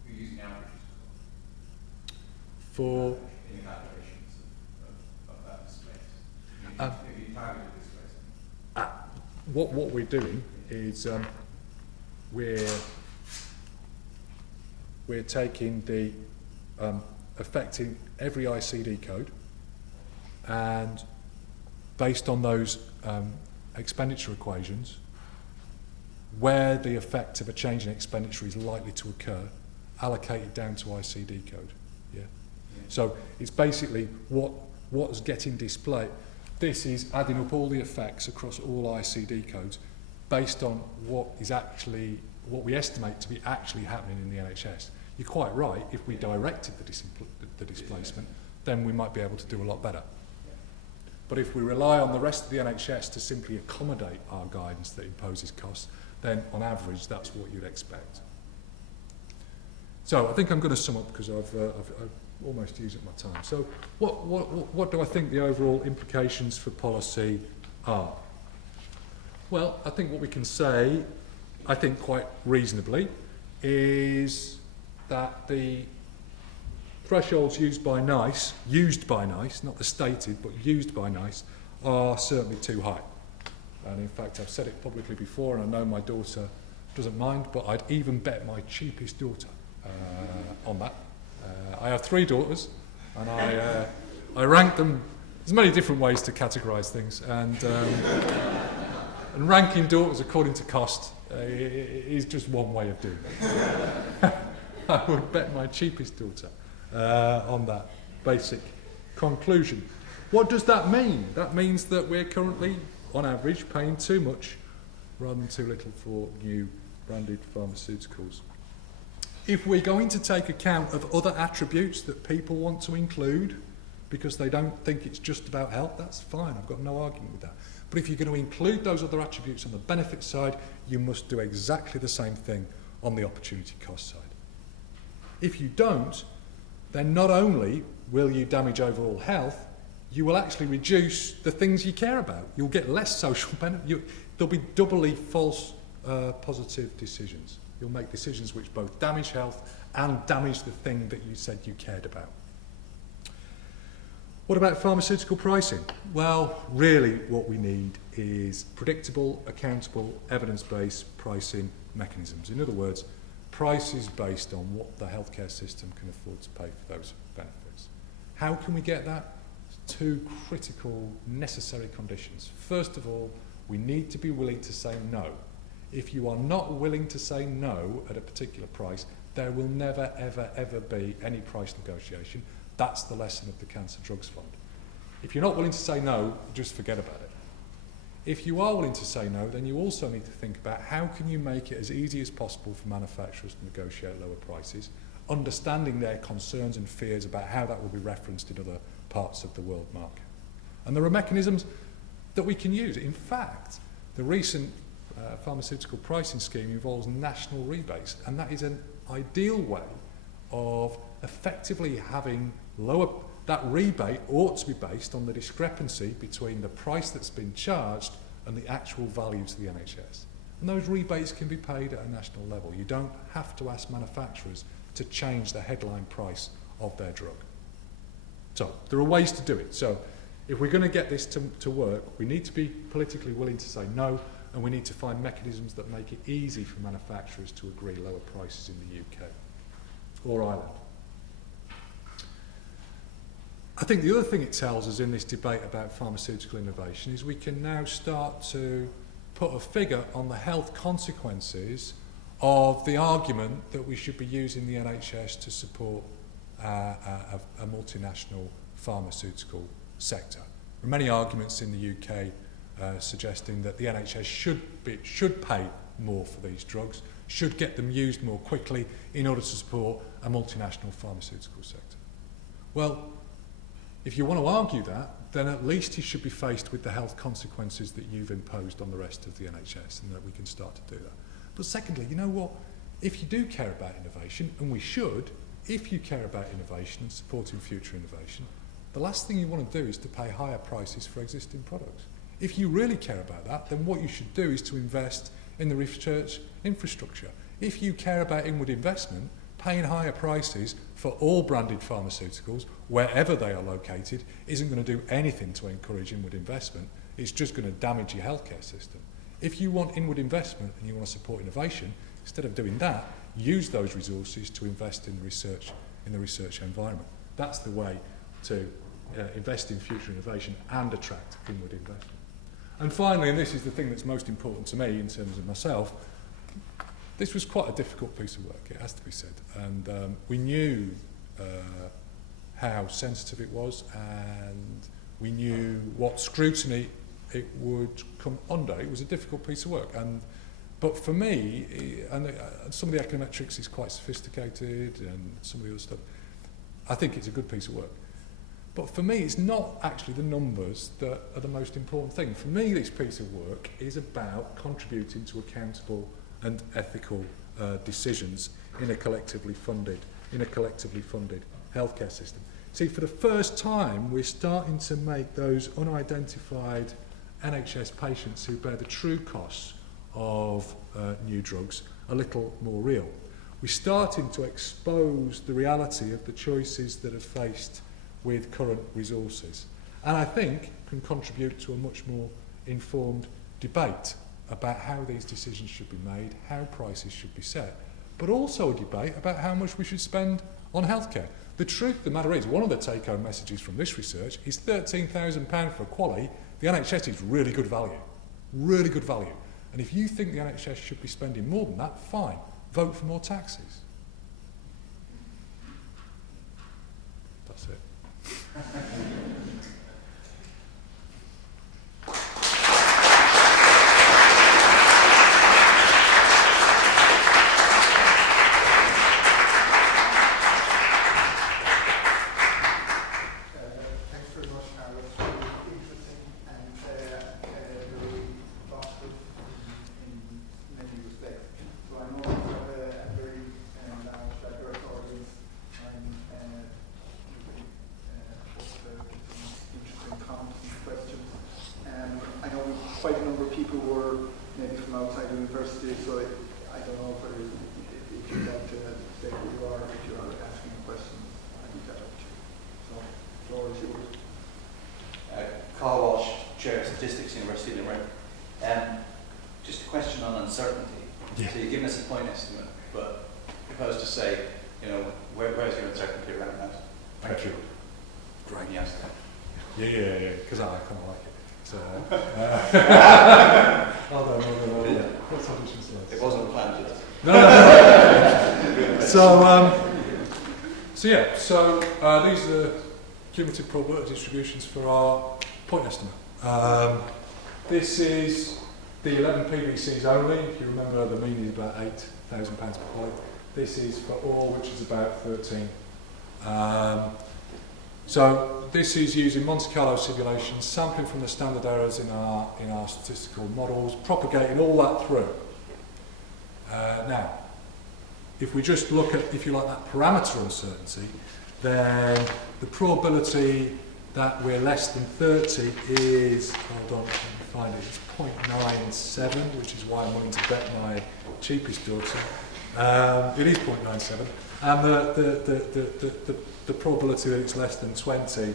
We're using averages For in evaluations of that displacement. If you target displacement. what we're doing is we're taking the affecting every ICD code, and based on those expenditure equations, where the effect of a change in expenditure is likely to occur, allocated down to ICD code. Yeah. So it's basically what's getting displayed. This is adding up all the effects across all ICD codes based on what we estimate to be actually happening in the NHS. You're quite right, if we directed the displacement, then we might be able to do a lot better. But if we rely on the rest of the NHS to simply accommodate our guidance that imposes costs, then on average that's what you'd expect. So I think I'm going to sum up because I've almost used up my time. So what do I think the overall implications for policy are? Well, I think what we can say, I think quite reasonably, is that the thresholds used by NICE, not the stated, but used by NICE, are certainly too high. And in fact, I've said it publicly before, and I know my daughter doesn't mind, but I'd even bet my cheapest daughter on that. I have 3 daughters, and I rank them. There's many different ways to categorise things, and ranking daughters according to cost is just one way of doing it. I would bet my cheapest daughter on that basic conclusion. What does that mean? That means that we're currently, on average, paying too much rather than too little for new branded pharmaceuticals. If we're going to take account of other attributes that people want to include because they don't think it's just about health, that's fine, I've got no argument with that. But if you're going to include those other attributes on the benefit side, you must do exactly the same thing on the opportunity cost side. If you don't, then not only will you damage overall health, you will actually reduce the things you care about. You'll get less social benefit. There'll be doubly false positive decisions. You'll make decisions which both damage health and damage the thing that you said you cared about. What about pharmaceutical pricing? Well, really what we need is predictable, accountable, evidence-based pricing mechanisms. In other words, prices based on what the healthcare system can afford to pay for those benefits. How can we get that? 2 critical, necessary conditions. First of all, we need to be willing to say no. If you are not willing to say no at a particular price, there will never, ever, ever be any price negotiation. That's the lesson of the Cancer Drugs Fund. If you're not willing to say no, just forget about it. If you are willing to say no, then you also need to think about how can you make it as easy as possible for manufacturers to negotiate lower prices, understanding their concerns and fears about how that will be referenced in other parts of the world market. And there are mechanisms that we can use. In fact, the recent pharmaceutical pricing scheme involves national rebates, and that is an ideal way of effectively having lower. That rebate ought to be based on the discrepancy between the price that's been charged and the actual value to the NHS. And those rebates can be paid at a national level. You don't have to ask manufacturers to change the headline price of their drug. So there are ways to do it. So if we're going to get this to work, we need to be politically willing to say no, and we need to find mechanisms that make it easy for manufacturers to agree lower prices in the UK or Ireland. I think the other thing it tells us in this debate about pharmaceutical innovation is we can now start to put a figure on the health consequences of the argument that we should be using the NHS to support a multinational pharmaceutical sector. There are many arguments in the UK suggesting that the NHS should pay more for these drugs, should get them used more quickly in order to support a multinational pharmaceutical sector. Well, if you want to argue that, then at least you should be faced with the health consequences that you've imposed on the rest of the NHS, and that we can start to do that. But secondly, you know what? If you do care about innovation, and we should, if you care about innovation and supporting future innovation, the last thing you want to do is to pay higher prices for existing products. If you really care about that, then what you should do is to invest in the research infrastructure. If you care about inward investment, paying higher prices for all branded pharmaceuticals, wherever they are located, isn't going to do anything to encourage inward investment. It's just going to damage your healthcare system. If you want inward investment and you want to support innovation, instead of doing that, use those resources to invest in the research environment. That's the way to invest in future innovation and attract inward investment. And finally, and this is the thing that's most important to me in terms of myself, this was quite a difficult piece of work, it has to be said. And we knew how sensitive it was, and we knew what scrutiny it would come under. It was a difficult piece of work. But for me, some of the econometrics is quite sophisticated, and some of the other stuff, I think it's a good piece of work. But for me, it's not actually the numbers that are the most important thing. For me, this piece of work is about contributing to accountable and ethical decisions in a collectively funded healthcare system. See, for the first time, we're starting to make those unidentified NHS patients who bear the true costs of new drugs a little more real. We're starting to expose the reality of the choices that are faced with current resources, and I think can contribute to a much more informed debate about how these decisions should be made, how prices should be set, but also a debate about how much we should spend on healthcare. The truth of the matter is, one of the take-home messages from this research is £13,000 for quality. The NHS is really good value, and if you think the NHS should be spending more than that, fine, vote for more taxes. That's it. Thanks very much, Karl. It's really interesting and very positive in many respects. So I know we have a very large, diverse audience, and interesting comments and questions. I know quite a number of people were maybe from outside the university, so I don't know whether if you'd like to say who you are, if you are asking a question, I think that's up to you. So, the floor is yours. Karl Walsh, Chair of Statistics, University of Limerick. Just a question on uncertainty. Yeah. So you've given us a point estimate, but if I was to say, where's your uncertainty around that? Thank you. Right. Yes. Yeah, because I kind of like it. So, no. Yeah. What's audition slides? It wasn't planned. No. So these are the cumulative probability distributions for our point estimate. This is the 11 PVCs only. If you remember, the mean is about £8,000 per point. This is for all, which is about 13. So this is using Monte Carlo simulations, sampling from the standard errors in our statistical models, propagating all that through. Now, if we just look at, if you like, that parameter uncertainty, then the probability that we're less than 30 is, hold on, let me find it, it's 0.97, which is why I'm willing to bet my cheapest daughter. It is 0.97, and the probability that it's less than 20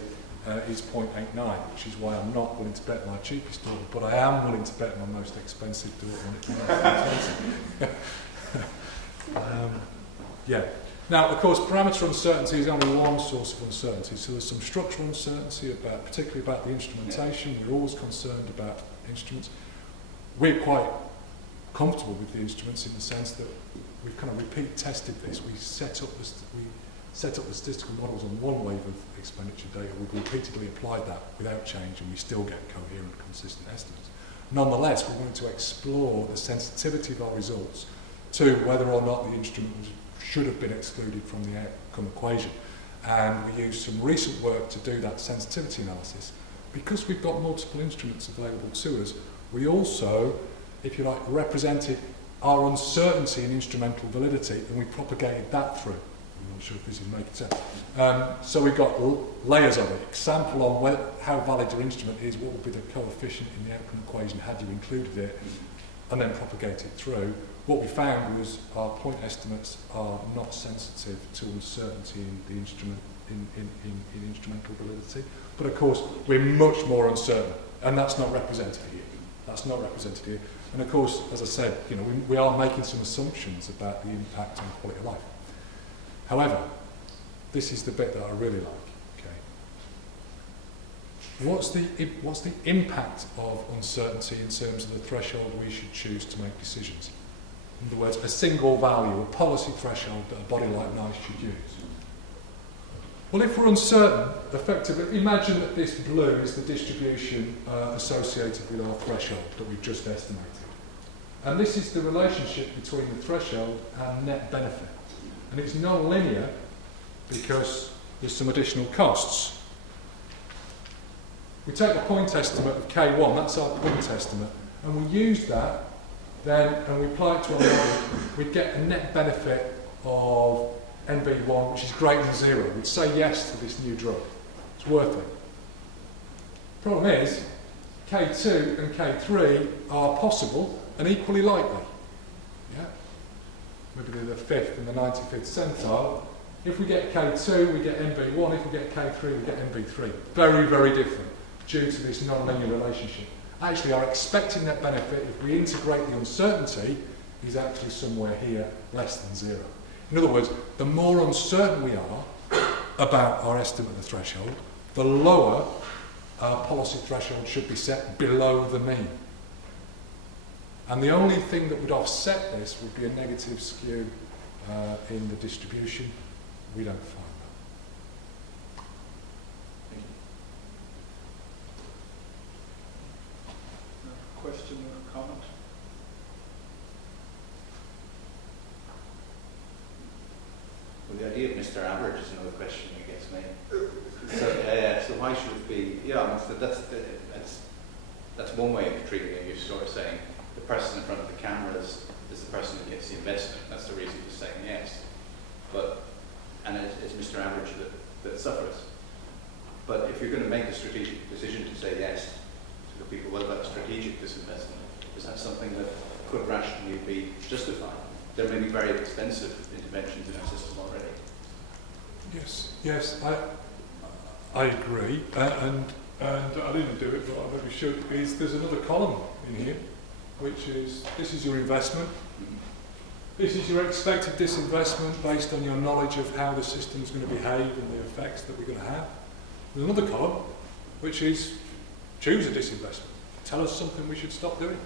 is 0.89, which is why I'm not willing to bet my cheapest daughter, but I am willing to bet my most expensive daughter when it's less than 20. Yeah. Now, of course, parameter uncertainty is only one source of uncertainty. So there's some structural uncertainty about, particularly about the instrumentation. We're always concerned about instruments. We're quite comfortable with the instruments in the sense that we've kind of repeat tested this. We set up the statistical models on one wave of expenditure data. We've repeatedly applied that without change, and we still get coherent, consistent estimates. Nonetheless, we wanted to explore the sensitivity of our results to whether or not the instrument should have been excluded from the outcome equation. And we used some recent work to do that sensitivity analysis. Because we've got multiple instruments available to us, we also, if you like, represented our uncertainty in instrumental validity, and we propagated that through. I'm not sure if this is making sense. So we've got layers of it. Example on how valid your instrument is, what would be the coefficient in the outcome equation had you included it, and then propagate it through. What we found was our point estimates are not sensitive to uncertainty in the instrument in instrumental validity. But of course, we're much more uncertain, and that's not represented here. That's not represented here. And of course, as I said, you know, we are making some assumptions about the impact on quality of life. However, this is the bit that I really like. Okay. What's the impact of uncertainty in terms of the threshold we should choose to make decisions? In other words, a single value, a policy threshold that a body like NICE should use. Well, if we're uncertain, effectively, imagine that this blue is the distribution associated with our threshold that we've just estimated. And this is the relationship between the threshold and net benefit. And it's non-linear because there's some additional costs. We take the point estimate of K1, that's our point estimate, and we use that then, and we apply it to our model, we'd get a net benefit of NB1, which is greater than 0. We'd say yes to this new drug. It's worth it. Problem is, K2 and K3 are possible and equally likely. Yeah? Maybe they're the 5th and the 95th centile. If we get K2, we get NB1. If we get K3, we get NB3. Very, very different due to this non-linear relationship. Actually, our expected net benefit, if we integrate the uncertainty, is actually somewhere here less than 0. In other words, the more uncertain we are about our estimate of the threshold, the lower our policy threshold should be set below the mean. And the only thing that would offset this would be a negative skew in the distribution. We don't find that. Thank you. Question or comment? Well, the idea of Mr. Average is another question that gets made. So why should it be? Yeah, I mean, that's one way of treating it. You're sort of saying the person in front of the cameras is the person who gets the investment. That's the reason for saying yes. And it's Mr. Average that suffers. But if you're going to make a strategic decision to say yes to the people, what about strategic disinvestment? Is that something that could rationally be justified? There may be very expensive interventions in our system already. Yes, I agree, and I didn't do it, but I maybe should. There's another column in here, which is this is your investment. This is your expected disinvestment based on your knowledge of how the system's going to behave and the effects that we're going to have. There's another column, which is choose a disinvestment. Tell us something we should stop doing.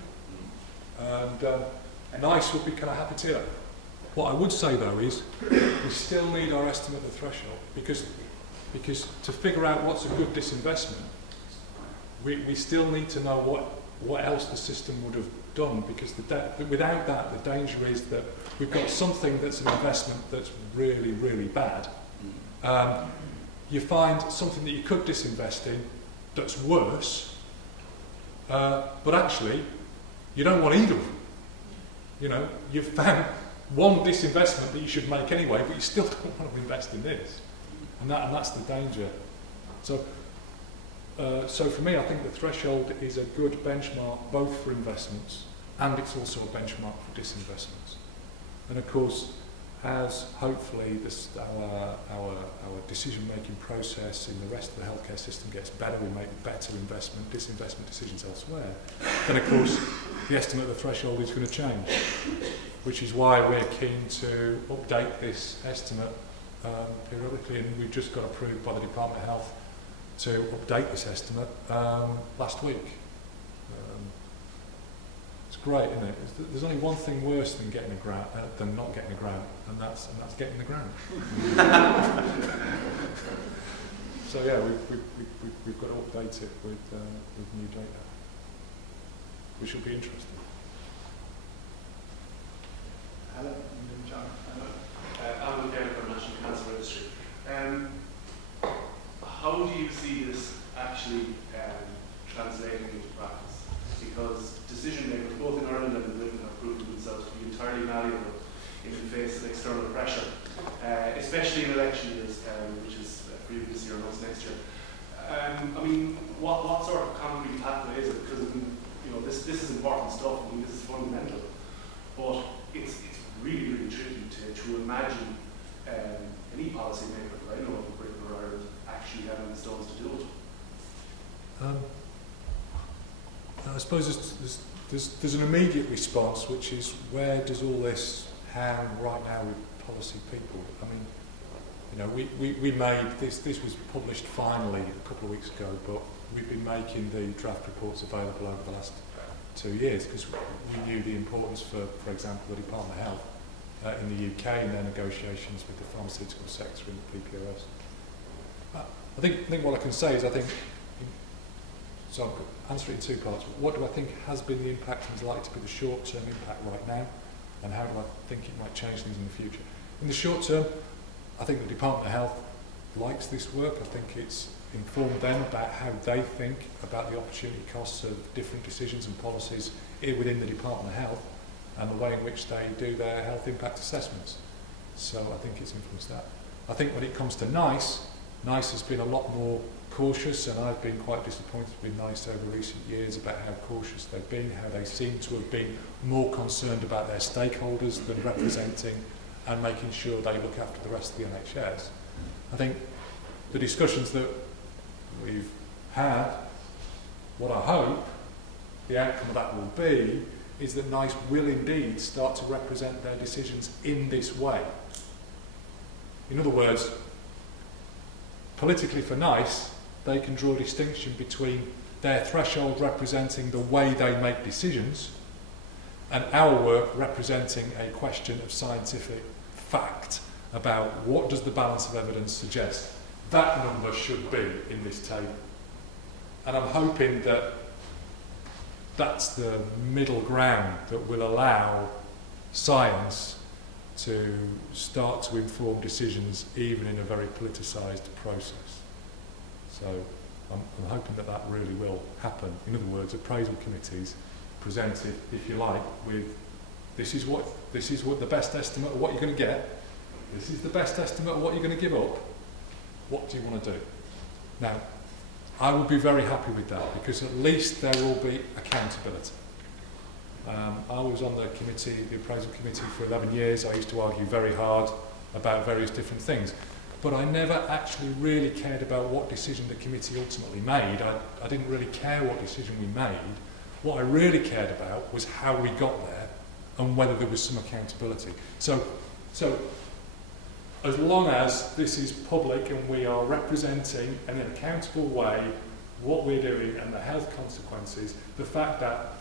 And NICE would be kind of happy to hear that. What I would say though is we still need our estimate of the threshold because to figure out what's a good disinvestment, we still need to know what else the system would have done, because without that, the danger is that we've got something that's an investment that's really, really bad. You find something that you could disinvest in that's worse, but actually you don't want either of them. You know, you've found one disinvestment that you should make anyway, but you still don't want to invest in this, and that's the danger. So for me, I think the threshold is a good benchmark both for investments and it's also a benchmark for disinvestments. And of course, as hopefully our decision-making process in the rest of the healthcare system gets better, we make better disinvestment decisions elsewhere, then of course the estimate of the threshold is going to change, which is why we're keen to update this estimate periodically, and we've just got approved by the Department of Health to update this estimate last week. It's great, isn't it? There's only one thing worse than getting a grant than not getting a grant, and that's getting the grant. So yeah, we've got to update it with new data. which will be interesting. Hello, I'm John. I'm with Karl from National Cancer Registry. How do you see this actually translating into practice? Because decision makers, both in Ireland and in Britain, have proven themselves to be entirely malleable in the face of external pressure, especially in election years, which is for you this year and us next year. I mean, what sort of concrete pathway is it? Because this is important stuff. I mean, this is fundamental, but it's really, really tricky to imagine any policy maker that I know of in Britain or Ireland actually having the stones to do it. I suppose there's an immediate response, which is where does all this hang right now with policy people? I mean, we made this was published finally a couple of weeks ago, but we've been making the draft reports available over the last 2 years because we knew the importance for example, the Department of Health in the UK in their negotiations with the pharmaceutical sector in the PPOS. I think what I can say is so I'll answer it in two parts. What do I think has been the impact and is likely to be the short-term impact right now, and how do I think it might change things in the future? In the short term, I think the Department of Health likes this work. I think it's informed them about how they think about the opportunity costs of different decisions and policies within the Department of Health and the way in which they do their health impact assessments. So I think it's influenced that. I think when it comes to NICE has been a lot more cautious, and I've been quite disappointed with NICE over recent years about how cautious they've been, how they seem to have been more concerned about their stakeholders than representing and making sure they look after the rest of the NHS. I think the discussions that we've had, what I hope the outcome of that will be is that NICE will indeed start to represent their decisions in this way. In other words, politically for NICE, they can draw a distinction between their threshold representing the way they make decisions and our work representing a question of scientific fact about what does the balance of evidence suggest. That number should be in this table. And I'm hoping that that's the middle ground that will allow science to start to inform decisions even in a very politicised process. So I'm hoping that really will happen. In other words, appraisal committees presented, if you like, with this is what the best estimate of what you're going to get, this is the best estimate of what you're going to give up, what do you want to do? Now, I would be very happy with that because at least there will be accountability. I was on the appraisal committee for 11 years. I used to argue very hard about various different things. But I never actually really cared about what decision the committee ultimately made. I didn't really care what decision we made. What I really cared about was how we got there and whether there was some accountability. So as long as this is public and we are representing in an accountable way what we're doing and the health consequences, the fact that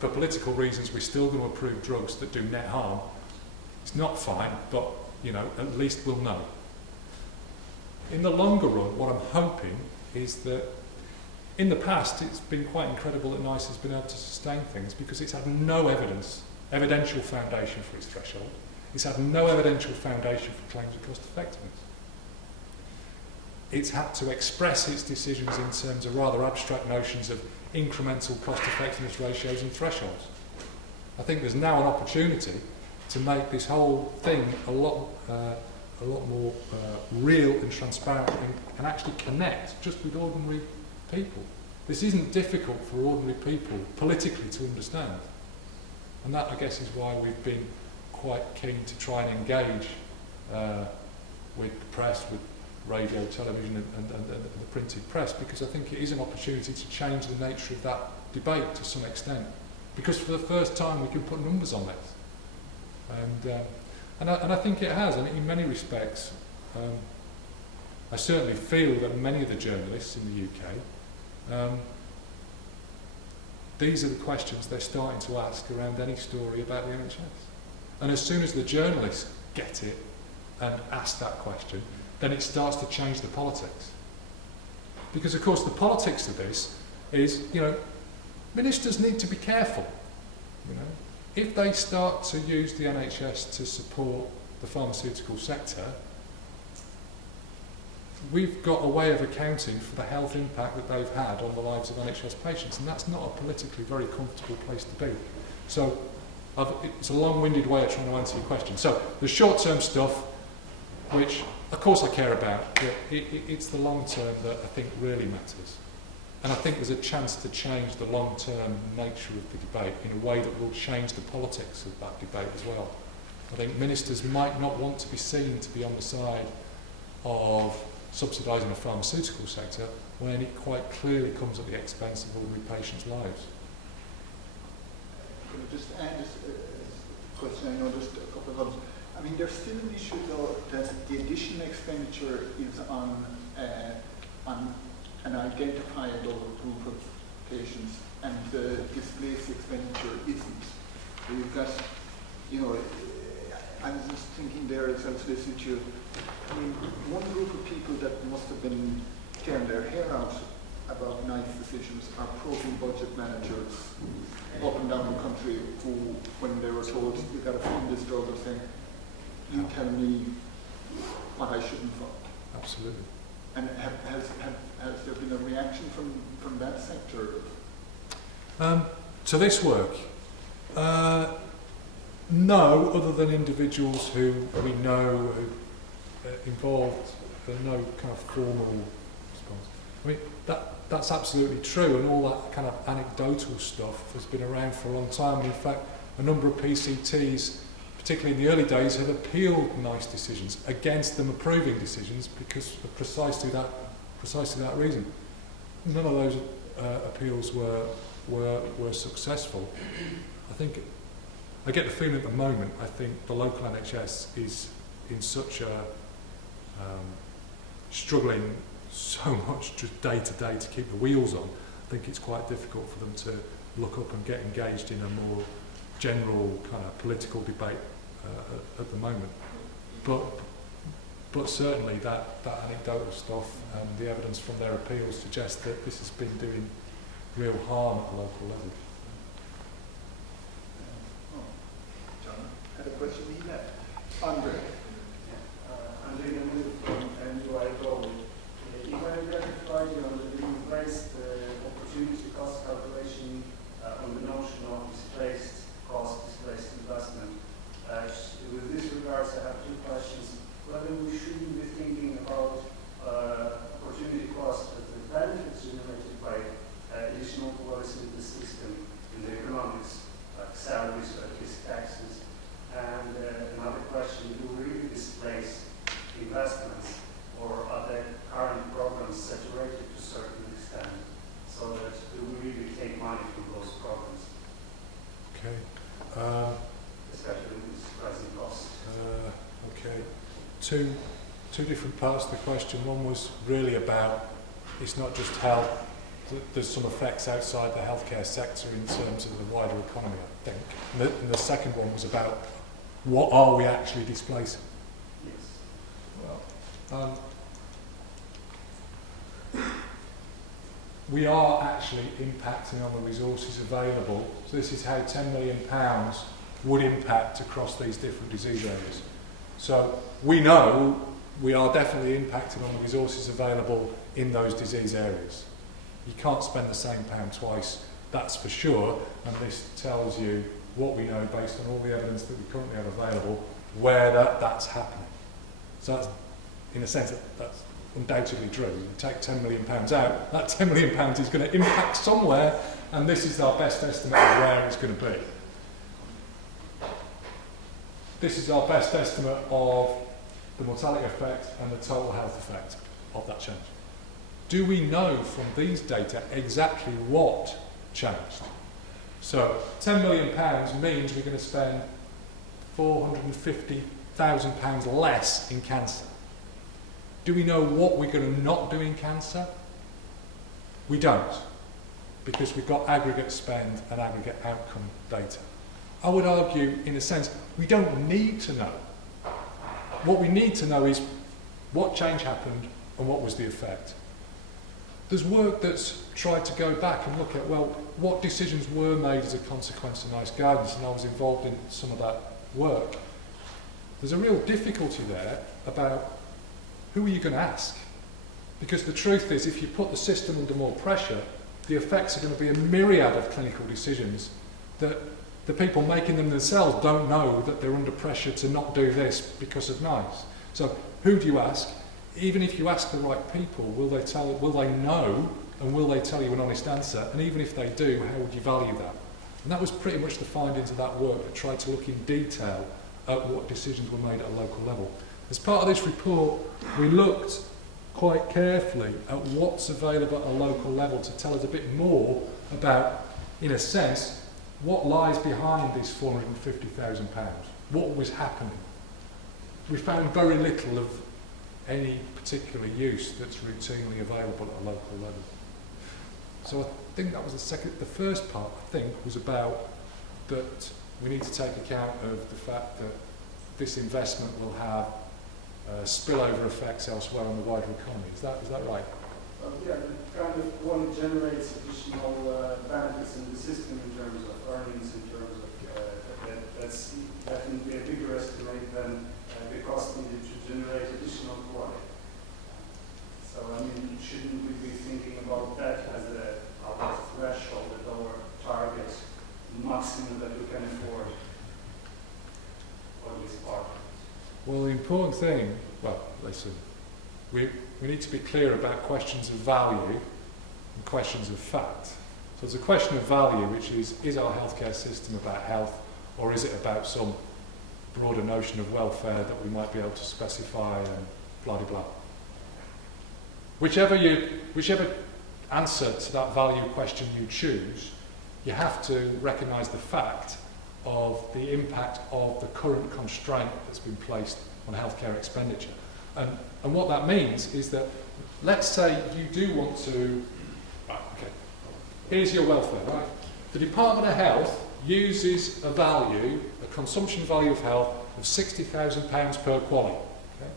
for political reasons we're still going to approve drugs that do net harm, it's not fine, but at least we'll know. In the longer run, what I'm hoping is that in the past it's been quite incredible that NICE has been able to sustain things because it's had no evidential foundation for its threshold. It's had no evidential foundation for claims of cost effectiveness. It's had to express its decisions in terms of rather abstract notions of incremental cost effectiveness ratios and thresholds. I think there's now an opportunity to make this whole thing a lot more real and transparent and actually connect just with ordinary people. This isn't difficult for ordinary people politically to understand. And that, I guess, is why we've been quite keen to try and engage with the press, with radio, television and the printed press, because I think it is an opportunity to change the nature of that debate to some extent. Because for the first time we can put numbers on this. And I think it has, and in many respects, I certainly feel that many of the journalists in the UK, these are the questions they're starting to ask around any story about the NHS. And as soon as the journalists get it and ask that question, then it starts to change the politics. Because of course the politics of this is, Ministers need to be careful. You know, if they start to use the NHS to support the pharmaceutical sector, we've got a way of accounting for the health impact that they've had on the lives of NHS patients, and that's not a politically very comfortable place to be. So it's a long-winded way of trying to answer your question. So the short-term stuff, which of course I care about, but it's the long-term that I think really matters. And I think there's a chance to change the long-term nature of the debate in a way that will change the politics of that debate as well. I think ministers might not want to be seen to be on the side of subsidising the pharmaceutical sector when it quite clearly comes at the expense of ordinary patients' lives. Can I just add a question? I know just a couple of others. I mean, there's still an issue though that the additional expenditure is on an identifiable group of patients, and the displaced expenditure isn't. So you've got, you know, I was just thinking there as I was listening to you. I mean, one group of people that must have been tearing their hair out about nice decisions are program budget managers up and down the country who, when they were told you've got to fund this drug, are saying, you tell me what I shouldn't fund. Absolutely. And has there been a reaction from that sector? To this work? No, other than individuals who we know involved, no kind of formal response. I mean, that's absolutely true, and all that kind of anecdotal stuff has been around for a long time. In fact, a number of PCTs, particularly in the early days, have appealed NICE decisions against them approving decisions because of precisely that reason. None of those appeals were successful. I get the feeling at the moment, I think the local NHS is in such a struggling so much just day to day to keep the wheels on. I think it's quite difficult for them to look up and get engaged in a more general kind of political debate at the moment. But certainly that anecdotal stuff and the evidence from their appeals suggests that this has been doing real harm at the local level. John had a question he left. Andre. I'm doing a move from UI Galway. If I identified you on the raised opportunity cost calculation on the notion of displaced cost, displaced investment. With this regards, I have two questions. Whether we shouldn't be thinking about opportunity cost as the benefits generated by additional policy in the system, in the economics, like salaries, or at least taxes. And another question, do we really displace investments, or are the current programs saturated to a certain extent, so that do we really take money from those programs? Okay. Especially with rising costs. Okay. Two different parts of the question. One was really about, it's not just health, there's some effects outside the healthcare sector in terms of the wider economy, I think. And the second one was about, what are we actually displacing? Yes. Well, we are actually impacting on the resources available. So this is how £10 million would impact across these different disease areas. So we know we are definitely impacting on the resources available in those disease areas. You can't spend the same pound twice, that's for sure, and this tells you what we know based on all the evidence that we currently have available, where that's happening. So that's, in a sense, that's undoubtedly true. You take £10 million out, that £10 million is going to impact somewhere, and this is our best estimate of where it's going to be. This is our best estimate of the mortality effect and the total health effect of that change. Do we know from these data exactly what changed? So £10 million means we're going to spend £450,000 less in cancer. Do we know what we're going to not do in cancer? We don't, because we've got aggregate spend and aggregate outcome data. I would argue, in a sense, we don't need to know. What we need to know is what change happened and what was the effect. there's work that's tried to go back and look at, well, what decisions were made as a consequence of nice guidance, and I was involved in some of that work. There's a real difficulty there about who are you going to ask? Because the truth is, if you put the system under more pressure, the effects are going to be a myriad of clinical decisions that the people making them themselves don't know that they're under pressure to not do this because of NICE. So who do you ask? Even if you ask the right people, will they know, and will they tell you an honest answer? And even if they do, how would you value that? And that was pretty much the findings of that work that tried to look in detail at what decisions were made at a local level. As part of this report, we looked quite carefully at what's available at a local level to tell us a bit more about, in a sense, what lies behind this £450,000. What was happening? We found very little of any particular use that's routinely available at a local level. So I think that was the first part, I think, was about that we need to take account of the fact that this investment will have spillover effects elsewhere on the wider economy. Is that right? Yeah, it kind of one generates additional benefits in the system in terms of earnings, in terms of that's definitely a bigger estimate than the cost needed to generate additional quality. So I mean, shouldn't we be thinking about that as our threshold, as our target maximum that we can afford on this part? Well, the important thing, listen, we need to be clear about questions of value and questions of fact. So it's a question of value, which is our healthcare system about health, or is it about some broader notion of welfare that we might be able to specify and blah, blah, blah. Whichever answer to that value question you choose, you have to recognise the fact of the impact of the current constraint that's been placed on healthcare expenditure. And what that means is that, let's say you do want to, here's your welfare, right? The Department of Health uses a consumption value of health of £60,000 per quality. Okay?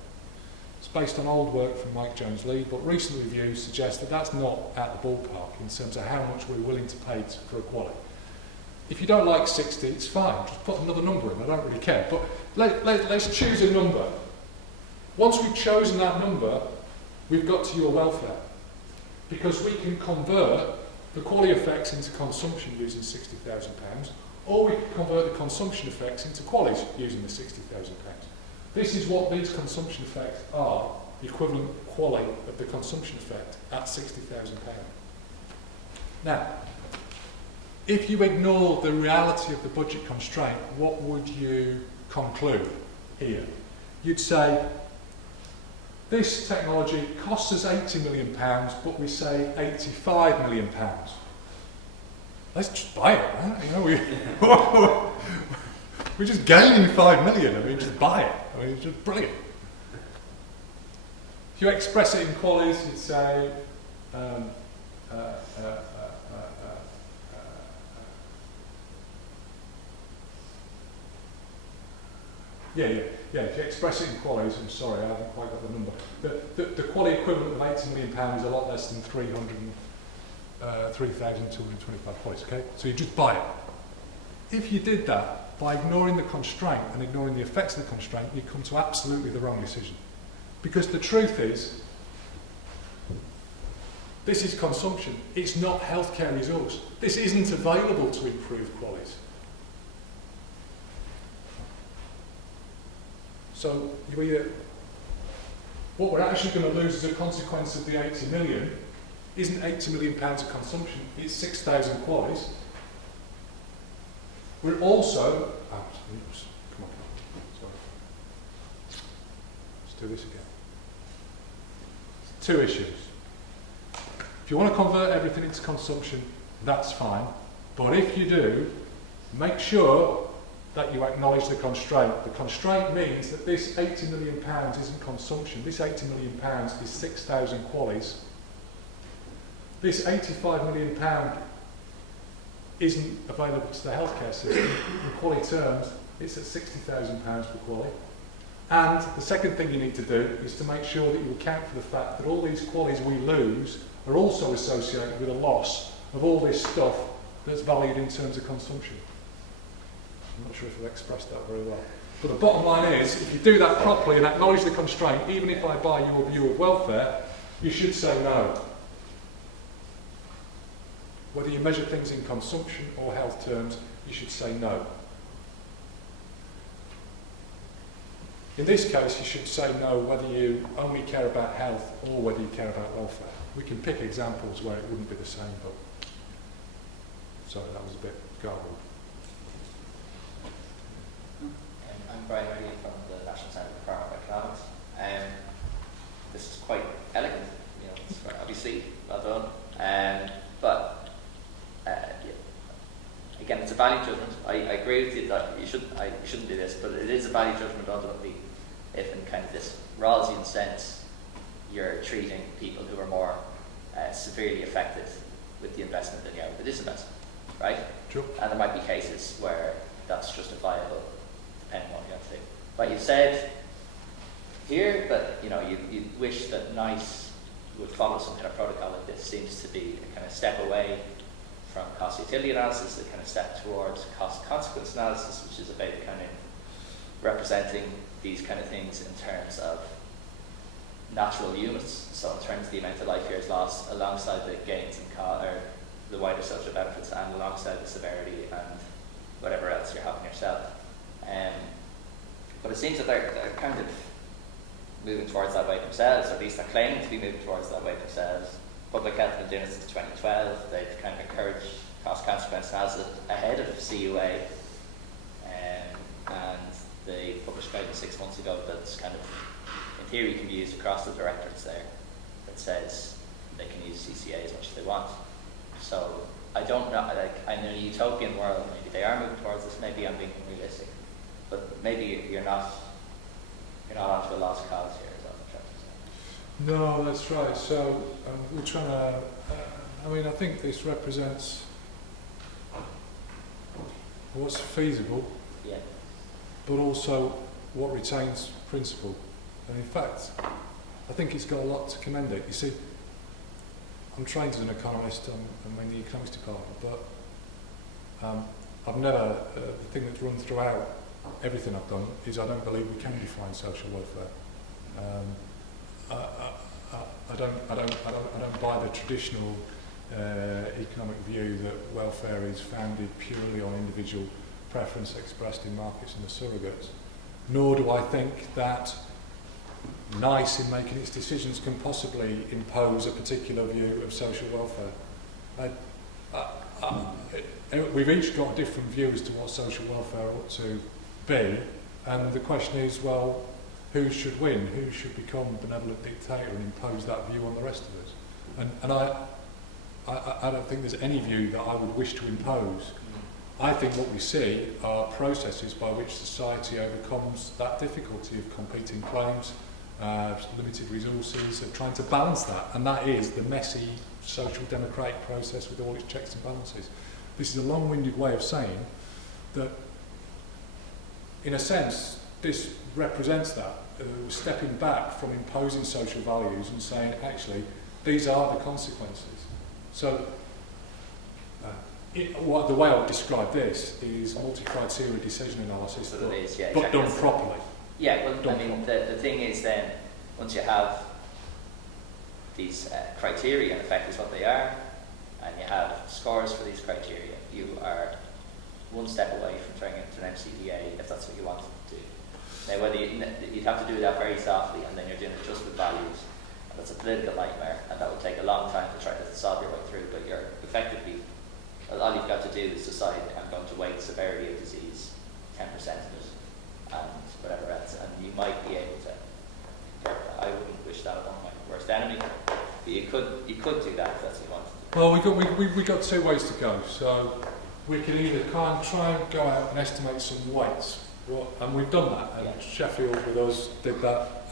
It's based on old work from Mike Jones-Lee, but recent reviews suggest that that's not at the ballpark in terms of how much we're willing to pay for a quality. If you don't like 60, it's fine, just put another number in, I don't really care. But let's choose a number. Once we've chosen that number, we've got to your welfare. Because we can convert the quality effects into consumption using £60,000, or we can convert the consumption effects into qualities using the £60,000. This is what these consumption effects are, the equivalent quality of the consumption effect at £60,000. Now, if you ignore the reality of the budget constraint, what would you conclude here? You'd say, this technology costs us £80 million, but we save £85 million. Let's just buy it, right? You know, we're just gaining £5 million. I mean, just buy it. I mean, it's just brilliant. If you express it in qualities, you'd say, if you express it in qualities, I'm sorry, I haven't quite got the number. The quality equivalent of £80 million is a lot less than 3,225 qualities, okay? So you just buy it. If you did that, by ignoring the constraint and ignoring the effects of the constraint, you come to absolutely the wrong decision. Because the truth is, this is consumption. It's not healthcare resource. This isn't available to improve qualities. So what we're actually going to lose as a consequence of the 80 million isn't £80 million of consumption, it's 6,000 qualities. We're also, come on, sorry. Let's do this again. Two issues. If you want to convert everything into consumption, that's fine. But if you do, make sure that you acknowledge the constraint. The constraint means that this £80 million isn't consumption. This £80 million is 6,000 qualities. This £85 million isn't available to the healthcare system. In quality terms, it's at £60,000 per quality. And the second thing you need to do is to make sure that you account for the fact that all these qualities we lose are also associated with a loss of all this stuff that's valued in terms of consumption. I'm not sure if I've expressed that very well. But the bottom line is, if you do that properly and acknowledge the constraint, even if I buy your view of welfare, you should say no. Whether you measure things in consumption or health terms, you should say no. In this case, you should say no whether you only care about health or whether you care about welfare. We can pick examples where it wouldn't be the same, but sorry, that was a bit garbled. I'm Brian Reilly from the National Centre for Pharmacoeconomics. This is quite elegant, it's obviously well done. But again, it's a value judgment. I agree with you that you shouldn't do this, but it is a value judgment ultimately. If in kind of this Rawlsian sense, you're treating people who are more severely affected with the investment than you are with the disinvestment, right? True. And there might be cases where that's justifiable, depending on what you have to do. But you said here that you wish that NICE would follow some kind of protocol like this. Seems to be a kind of step away from cost utility analysis, a kind of step towards cost consequence analysis, which is about kind of representing these kind of things in terms of natural units. So in terms of the amount of life years lost, alongside the gains in or the wider social benefits, and alongside the severity and whatever else you're having yourself. But it seems that they're kind of moving towards that way themselves, or at least they're claiming to be moving towards that way themselves. Public Health has been doing it since 2012. They've kind of encouraged cost consequence analysis ahead of CUA, and they published guidance 6 months ago that's kind of, in theory, can be used across the directorates there, that says they can use CCA as much as they want. So I don't know, in a utopian world, maybe they are moving towards this, maybe I'm being unrealistic, but maybe you're not onto a lost cause here, is that what you're trying to say? No, that's right. So we're trying to, I think this represents what's feasible, Yeah. but also what retains principle. And in fact, I think it's got a lot to commend it. You see, I'm trained as an economist, I'm in the economics department, but I've never, the thing that's run throughout everything I've done is I don't believe we can define social welfare. I don't buy the traditional economic view that welfare is founded purely on individual preference expressed in markets and the surrogates. Nor do I think that NICE, in making its decisions, can possibly impose a particular view of social welfare. We've each got a different view as to what social welfare ought to be, and the question is, well, who should win? Who should become a benevolent dictator and impose that view on the rest of us? And I don't think there's any view that I would wish to impose. I think what we see are processes by which society overcomes that difficulty of competing claims, limited resources, of trying to balance that. And that is the messy social democratic process with all its checks and balances. This is a long-winded way of saying that, in a sense, this represents that. Stepping back from imposing social values and saying, actually, these are the consequences. So, the way I would describe this is multi-criteria decision analysis, but done properly. Yeah, well, the thing is then, once you have these criteria, in effect, is what they are, and you have scores for these criteria, you are one step away from turning it into an MCDA, if that's what you want to do. Now, whether you'd have to do that very softly, and then you're doing it just with values, and that's a political nightmare, and that will take a long time to try to solve your way through, but you're effectively, all you've got to do is decide, I'm going to weight severity of disease, 10% of it, and whatever else, and you might be able to. I wouldn't wish that upon my worst enemy, but you could do that if that's what you want to do. Well, we got two ways to go. So we can either try and go out and estimate some weights, and we've done that. And Sheffield with us did that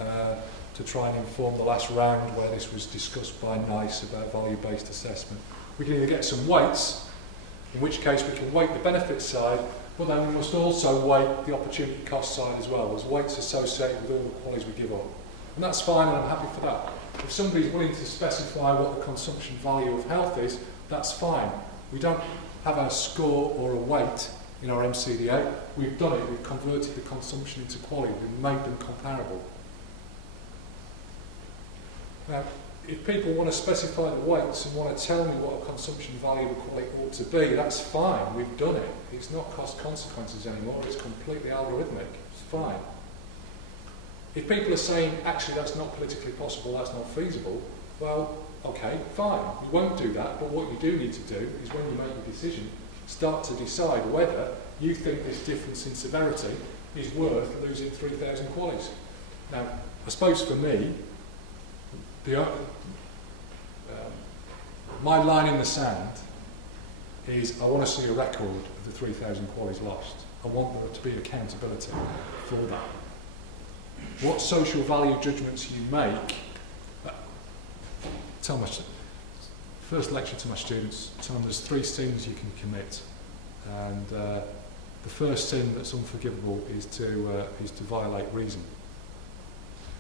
to try and inform the last round where this was discussed by NICE about value-based assessment. We can either get some weights, in which case we can weight the benefit side, but then we must also weight the opportunity cost side as well. There's weights associated with all the qualities we give up. And that's fine, and I'm happy for that. If somebody's willing to specify what the consumption value of health is, that's fine. We don't have a score or a weight in our MCDA. We've done it, we've converted the consumption into quality, we've made them comparable. Now, if people want to specify the weights and want to tell me what a consumption value of quality ought to be, that's fine, we've done it. It's not cost consequences anymore, it's completely algorithmic, it's fine. If people are saying, actually that's not politically possible, that's not feasible, well, okay, fine, you won't do that, but what you do need to do is when you make your decision, start to decide whether you think this difference in severity is worth losing 3,000 qualities. Now, I suppose for me, my line in the sand is I want to see a record of the 3,000 qualities lost. I want there to be accountability for that. What social value judgments you make, first lecture to my students, tell them there's 3 sins you can commit. And the first sin that's unforgivable is to violate reason.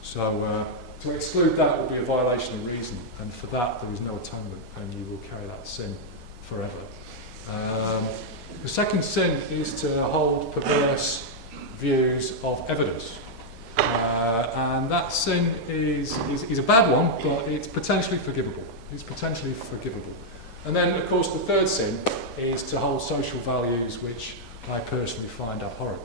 So to exclude that will be a violation of reason, and for that there is no atonement, and you will carry that sin forever. The second sin is to hold perverse views of evidence. And that sin is a bad one, but it's potentially forgivable. It's potentially forgivable. And then, of course, the third sin is to hold social values, which I personally find abhorrent.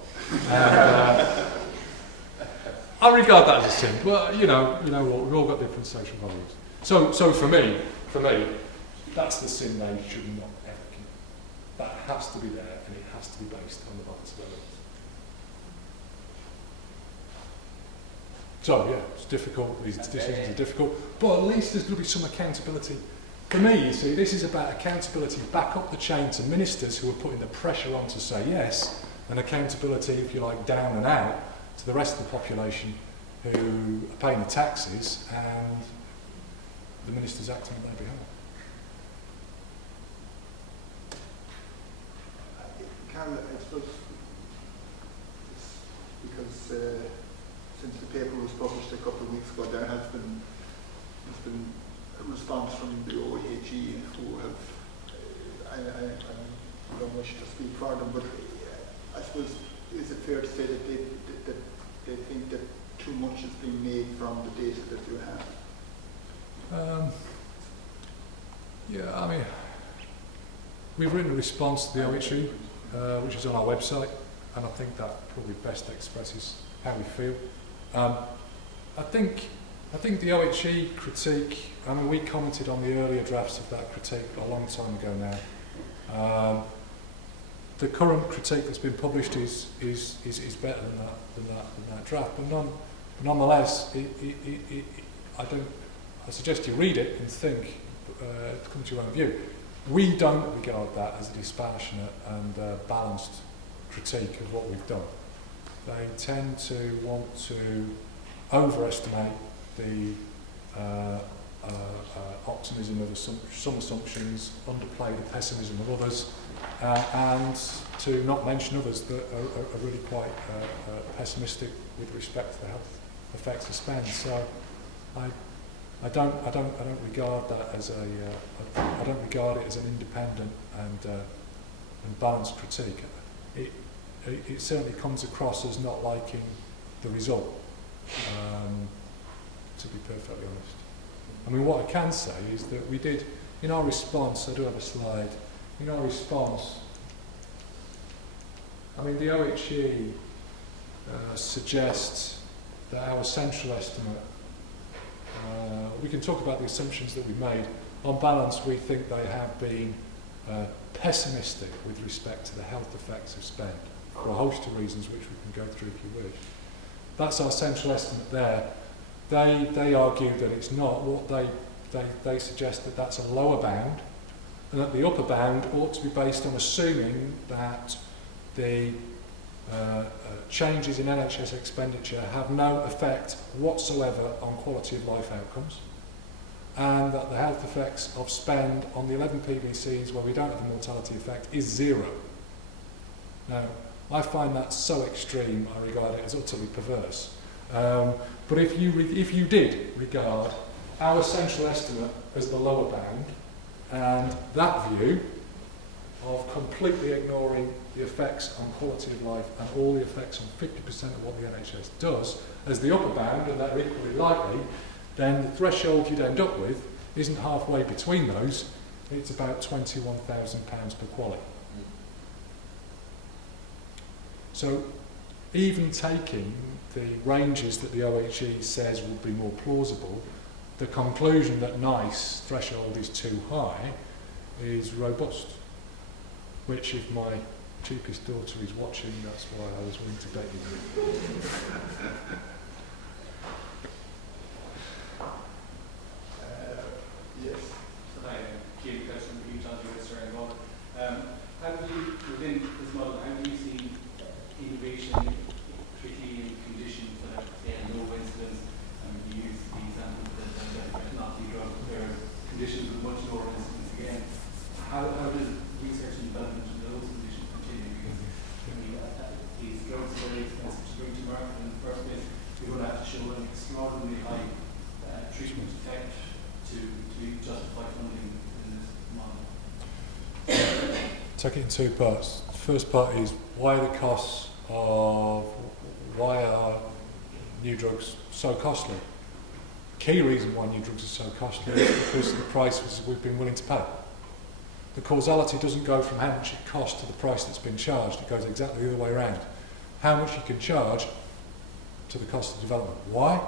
I regard that as a sin, but you know what, we've all got different social values. So for me, that's the sin they should not ever commit. That has to be there, and it has to be based on the balance of evidence. So yeah, it's difficult, these decisions are difficult, but at least there's going to be some accountability. For me, you see, this is about accountability back up the chain to ministers who are putting the pressure on to say yes, and accountability, if you like, down and out to the rest of the population who are paying the taxes and the ministers acting on their behalf. Karl, I suppose because since the paper was published a couple of weeks ago, there's been a response from the OHE who have, I don't wish to speak for them, but I suppose, is it fair to say that they think that too much is being made from the data that you have? Yeah, I mean, we've written a response to the OHE, which is on our website, and I think that probably best expresses how we feel. I think the OHE critique, I mean, we commented on the earlier drafts of that critique a long time ago now. The current critique that's been published is better than that draft, but nonetheless, I suggest you read it and think, come to your own view. We don't regard that as a dispassionate and balanced critique of what we've done. They tend to want to overestimate the optimism of some assumptions, underplay the pessimism of others, and to not mention others that are really quite pessimistic with respect to the health effects of spend. So I don't regard that as I don't regard it as an independent and balanced critique. It certainly comes across as not liking the result, to be perfectly honest. I mean, what I can say is that we did, in our response, I do have a slide, in our response, I mean, the OHE suggests that our central estimate, we can talk about the assumptions that we made. On balance, we think they have been pessimistic with respect to the health effects of spend, for a host of reasons which we can go through if you wish. That's our central estimate there. They argue that it's not. What they suggest that that's a lower bound, and that the upper bound ought to be based on assuming that the changes in NHS expenditure have no effect whatsoever on quality of life outcomes, and that the health effects of spend on the 11 PBCs where we don't have a mortality effect is 0. Now, I find that so extreme, I regard it as utterly perverse. But if you did regard our central estimate as the lower bound, and that view of completely ignoring the effects on quality of life and all the effects on 50% of what the NHS does as the upper bound, and they're equally likely, then the threshold you'd end up with isn't halfway between those, it's about £21,000 per quality. So even taking the ranges that the OHE says would be more plausible, the conclusion that NICE threshold is too high is robust. Which, if my cheapest daughter is watching, that's why I was willing to bet you. Yes. Hi, Keith Claxton from Untitled Chapter. How do you, within this model, how do you see innovation, particularly in conditions that have low incidence? You use the example that not the drug, where conditions with much lower incidence again. How does research and development in those conditions continue? Because these drugs are very expensive to bring to market in the first place. You're going to have to show an extraordinarily high treatment effect to justify funding in this model. Take it in two parts. The first part is why are new drugs so costly? Key reason why new drugs are so costly is because of the prices we've been willing to pay. The causality doesn't go from how much it costs to the price that's been charged. It goes exactly the other way around. How much you can charge to the cost of development. Why?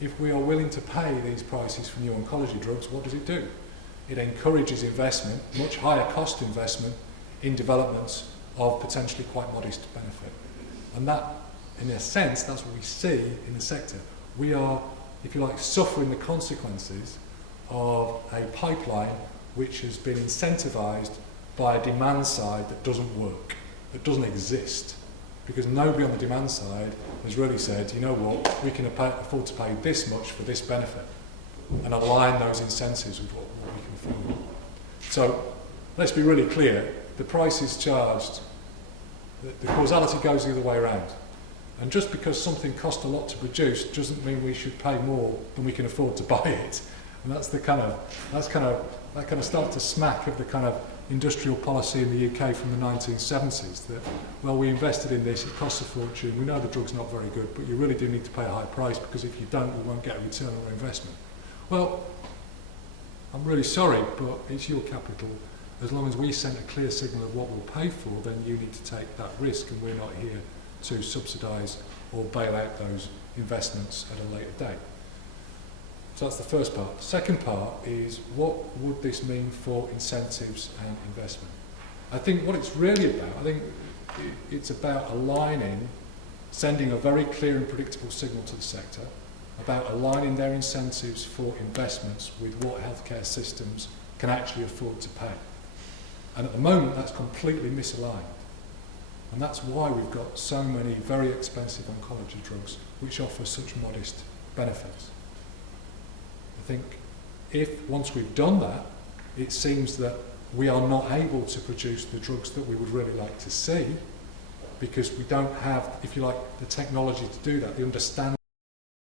If we are willing to pay these prices for new oncology drugs, what does it do? It encourages investment, much higher cost investment, in developments of potentially quite modest benefit. And that, in a sense, that's what we see in the sector. We are, if you like, suffering the consequences of a pipeline which has been incentivised by a demand side that doesn't work, that doesn't exist. Because nobody on the demand side has really said, you know what, we can afford to pay this much for this benefit, and align those incentives with what we can afford. So let's be really clear, the price is charged, the causality goes the other way around. And just because something costs a lot to produce doesn't mean we should pay more than we can afford to buy it. And that kind of starts to smack of the kind of industrial policy in the UK from the 1970s that, well, we invested in this, it costs a fortune, we know the drug's not very good, but you really do need to pay a high price because if you don't, we won't get a return on our investment. Well, I'm really sorry, but it's your capital. As long as we send a clear signal of what we'll pay for, then you need to take that risk, and we're not here to subsidise or bail out those investments at a later date. So that's the first part. The second part is, what would this mean for incentives and investment? I think what it's really about, it's about aligning, sending a very clear and predictable signal to the sector, about aligning their incentives for investments with what healthcare systems can actually afford to pay. And at the moment, that's completely misaligned. And that's why we've got so many very expensive oncology drugs which offer such modest benefits. I think if, once we've done that, it seems that we are not able to produce the drugs that we would really like to see because we don't have, if you like, the technology to do that, the understanding,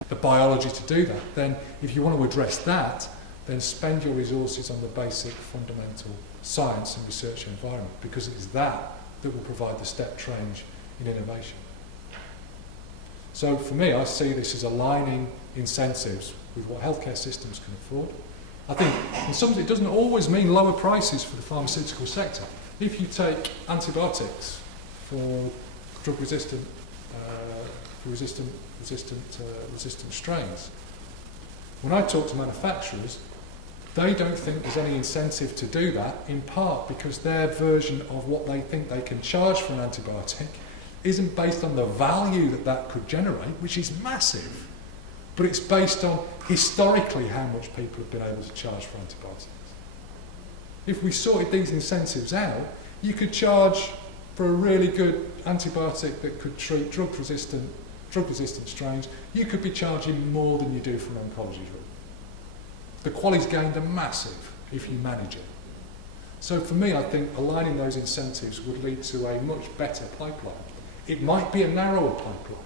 the biology to do that, then if you want to address that, then spend your resources on the basic fundamental science and research environment, because it's that will provide the step change in innovation. So for me, I see this as aligning incentives with what healthcare systems can afford. I think in some, it doesn't always mean lower prices for the pharmaceutical sector. If you take antibiotics for drug-resistant resistant strains, when I talk to manufacturers, they don't think there's any incentive to do that, in part because their version of what they think they can charge for an antibiotic isn't based on the value that that could generate, which is massive, but it's based on historically how much people have been able to charge for antibiotics. If we sorted these incentives out, you could charge for a really good antibiotic that could treat drug-resistant strains, you could be charging more than you do for an oncology drug. The quality's gained are massive if you manage it. So for me, I think aligning those incentives would lead to a much better pipeline. It might be a narrower pipeline.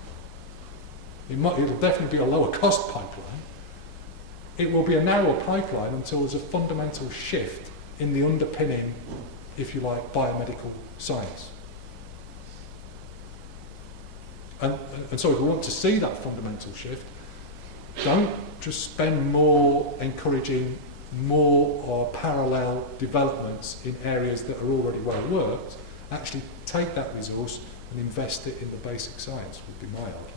It'll definitely be a lower cost pipeline, it will be a narrower pipeline until there's a fundamental shift in the underpinning, if you like, biomedical science. And so if we want to see that fundamental shift, don't just spend more encouraging more or parallel developments in areas that are already well worked. Actually take that resource and invest it in the basic science, would be my argument.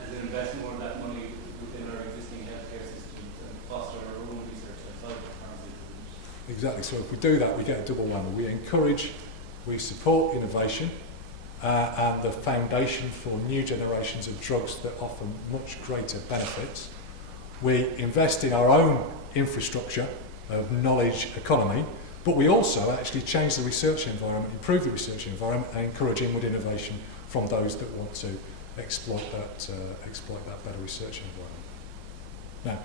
And then invest more of that money within our existing healthcare system and foster our own research outside of the pharmaceutical industry. Exactly, so if we do that, we get a double whammy. We encourage, we support innovation, and the foundation for new generations of drugs that offer much greater benefits. We invest in our own infrastructure of knowledge economy, but we also actually change the research environment, improve the research environment, and encourage inward innovation from those that want to exploit that better research environment. Now,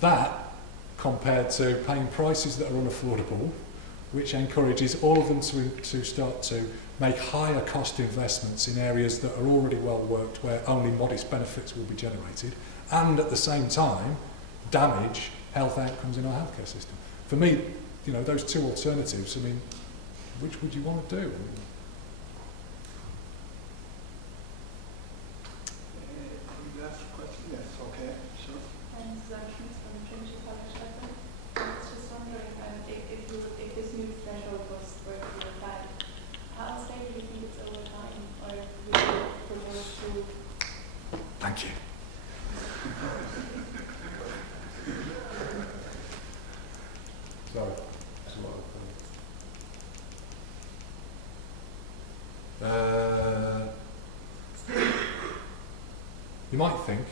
that compared to paying prices that are unaffordable, which encourages all of them to start to make higher cost investments in areas that are already well worked, where only modest benefits will be generated, and at the same time damage health outcomes in our healthcare system. For me, you know, those two alternatives, I mean, which would you want to do? Last question? Yes, okay, sure. And Susan Schmitz from Trinity College Dublin. I was just wondering if this new threshold was were to be applied, how stable do you think it's over time, or would you propose to? Thank you. Sorry. You might think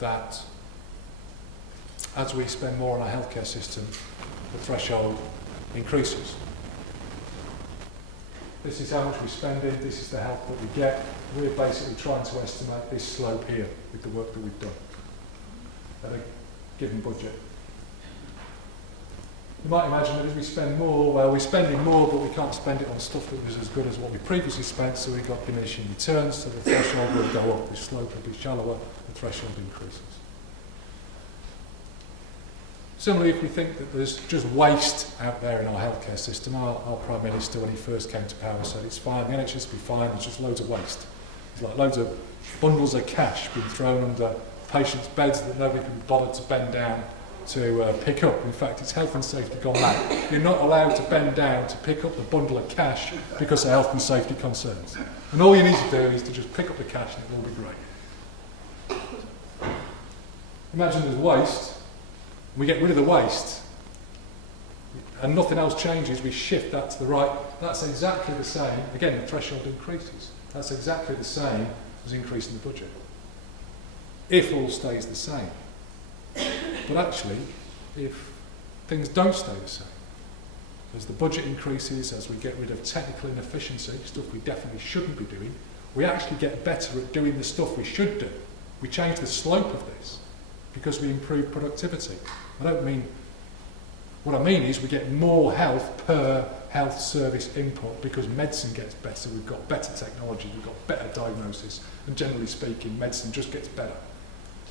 that as we spend more on our healthcare system, the threshold increases. This is how much we're spending, this is the help that we get. We're basically trying to estimate this slope here with the work that we've done at a given budget. You might imagine that as we spend more, well, we're spending more, but we can't spend it on stuff that was as good as what we previously spent, so we've got diminishing returns, so the threshold will go up, the slope will be shallower, the threshold increases. Similarly, if we think that there's just waste out there in our healthcare system, our Prime Minister, when he first came to power, said it's fine, the NHS will be fine, there's just loads of waste. There's like loads of bundles of cash being thrown under patients' beds that nobody can be bothered to bend down to pick up. In fact, it's health and safety gone mad. You're not allowed to bend down to pick up the bundle of cash because of health and safety concerns. And all you need to do is to just pick up the cash and it will be great. Imagine there's waste, we get rid of the waste, and nothing else changes, we shift that to the right. That's exactly the same, again, the threshold increases. That's exactly the same as increasing the budget, if all stays the same. But actually, if things don't stay the same, as the budget increases, as we get rid of technical inefficiency, stuff we definitely shouldn't be doing, we actually get better at doing the stuff we should do. We change the slope of this because we improve productivity. What I mean is we get more health per health service input because medicine gets better, we've got better technology, we've got better diagnosis, and generally speaking, medicine just gets better.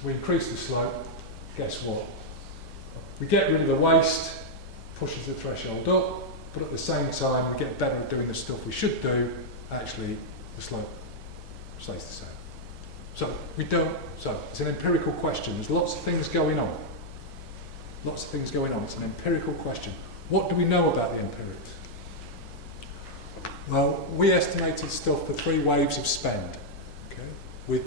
We increase the slope, guess what? We get rid of the waste, pushes the threshold up, but at the same time we get better at doing the stuff we should do, actually the slope stays the same. So it's an empirical question. There's lots of things going on. Lots of things going on. It's an empirical question. What do we know about the empirics? Well, we estimated stuff for 3 waves of spend, okay, with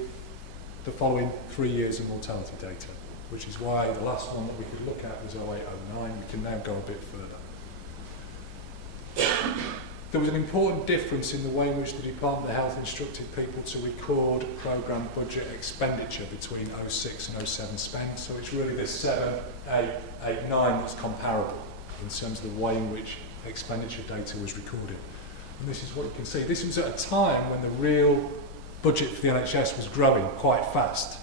the following 3 years of mortality data, which is why the last one that we could look at was 08-09. We can now go a bit further. There was an important difference in the way in which the Department of Health instructed people to record programme budget expenditure between 06 and 07 spend. So it's really this 7, 8, 8, 9 that's comparable in terms of the way in which expenditure data was recorded. And this is what you can see. This was at a time when the real budget for the NHS was growing quite fast.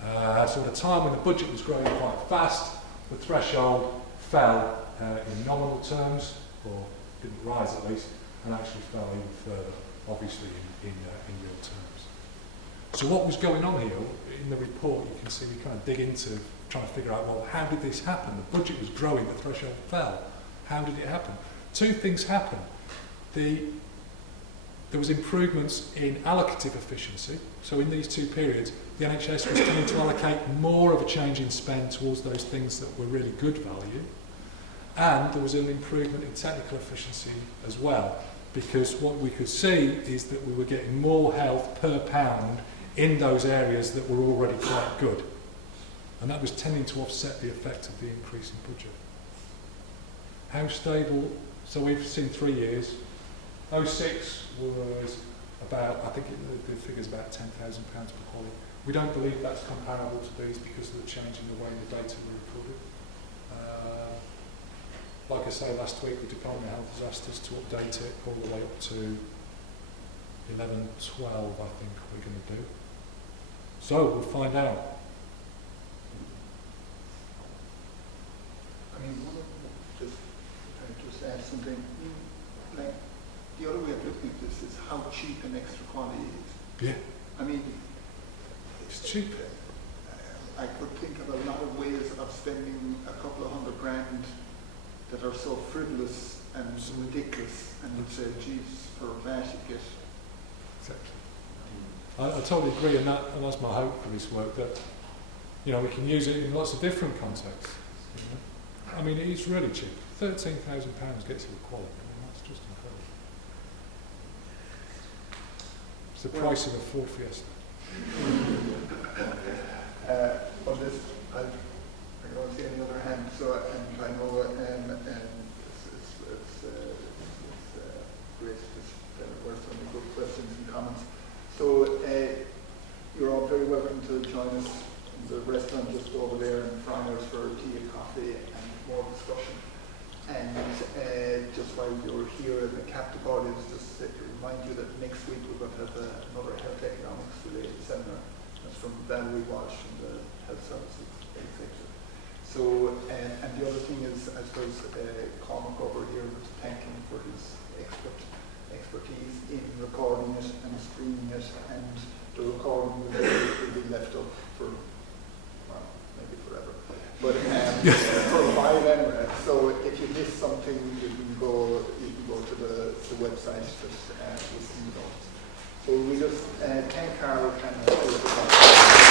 So at a time when the budget was growing quite fast, the threshold fell in nominal terms, or didn't rise at least, and actually fell even further, obviously, in real terms. So what was going on here, in the report you can see we kind of dig into trying to figure out, well, how did this happen? The budget was growing, the threshold fell. How did it happen? Two things happened. There was improvements in allocative efficiency. So in these two periods, the NHS was tending to allocate more of a change in spend towards those things that were really good value. And there was an improvement in technical efficiency as well, because what we could see is that we were getting more health per pound in those areas that were already quite good. And that was tending to offset the effect of the increase in budget. How stable? So we've seen 3 years. 06 was about, I think the figure's about £10,000 per colleague. We don't believe that's comparable to these because of the change in the way the data were recorded. Like I say, last week the Department of Health has asked us to update it all the way up to 11, 12, I think we're going to do. So we'll find out. I mean, just add something. Like, the other way of looking at this is how cheap an extra quality is. Yeah. I mean, It's cheap. I could think of a lot of ways of spending a couple of £100 that are so frivolous and ridiculous, and you'd say, geez, for that you get. Exactly. I totally agree, and that's my hope for this work, that we can use it in lots of different contexts. I mean, it's really cheap. £13,000 gets you a quality. I mean, that's just incredible. It's the price of a Ford Fiesta. On this, I don't see any other hand. So, and I know, it's great. There were so many good questions and comments. So, you're all very welcome to join us in the restaurant just over there in Friars for tea and coffee and more discussion. And just while you're here in the captive audience, just to remind you that next week we're going to have another health economics related seminar. That's from Valerie Walsh from the Health Services Executive. So, and the other thing is, I suppose, Karl over here was thanking for his expertise in recording it and streaming it, and the recording will be left up for, well, maybe forever. But for a while anyway. So if you miss something, you can go to the website that listen to those. So we just thank Karl and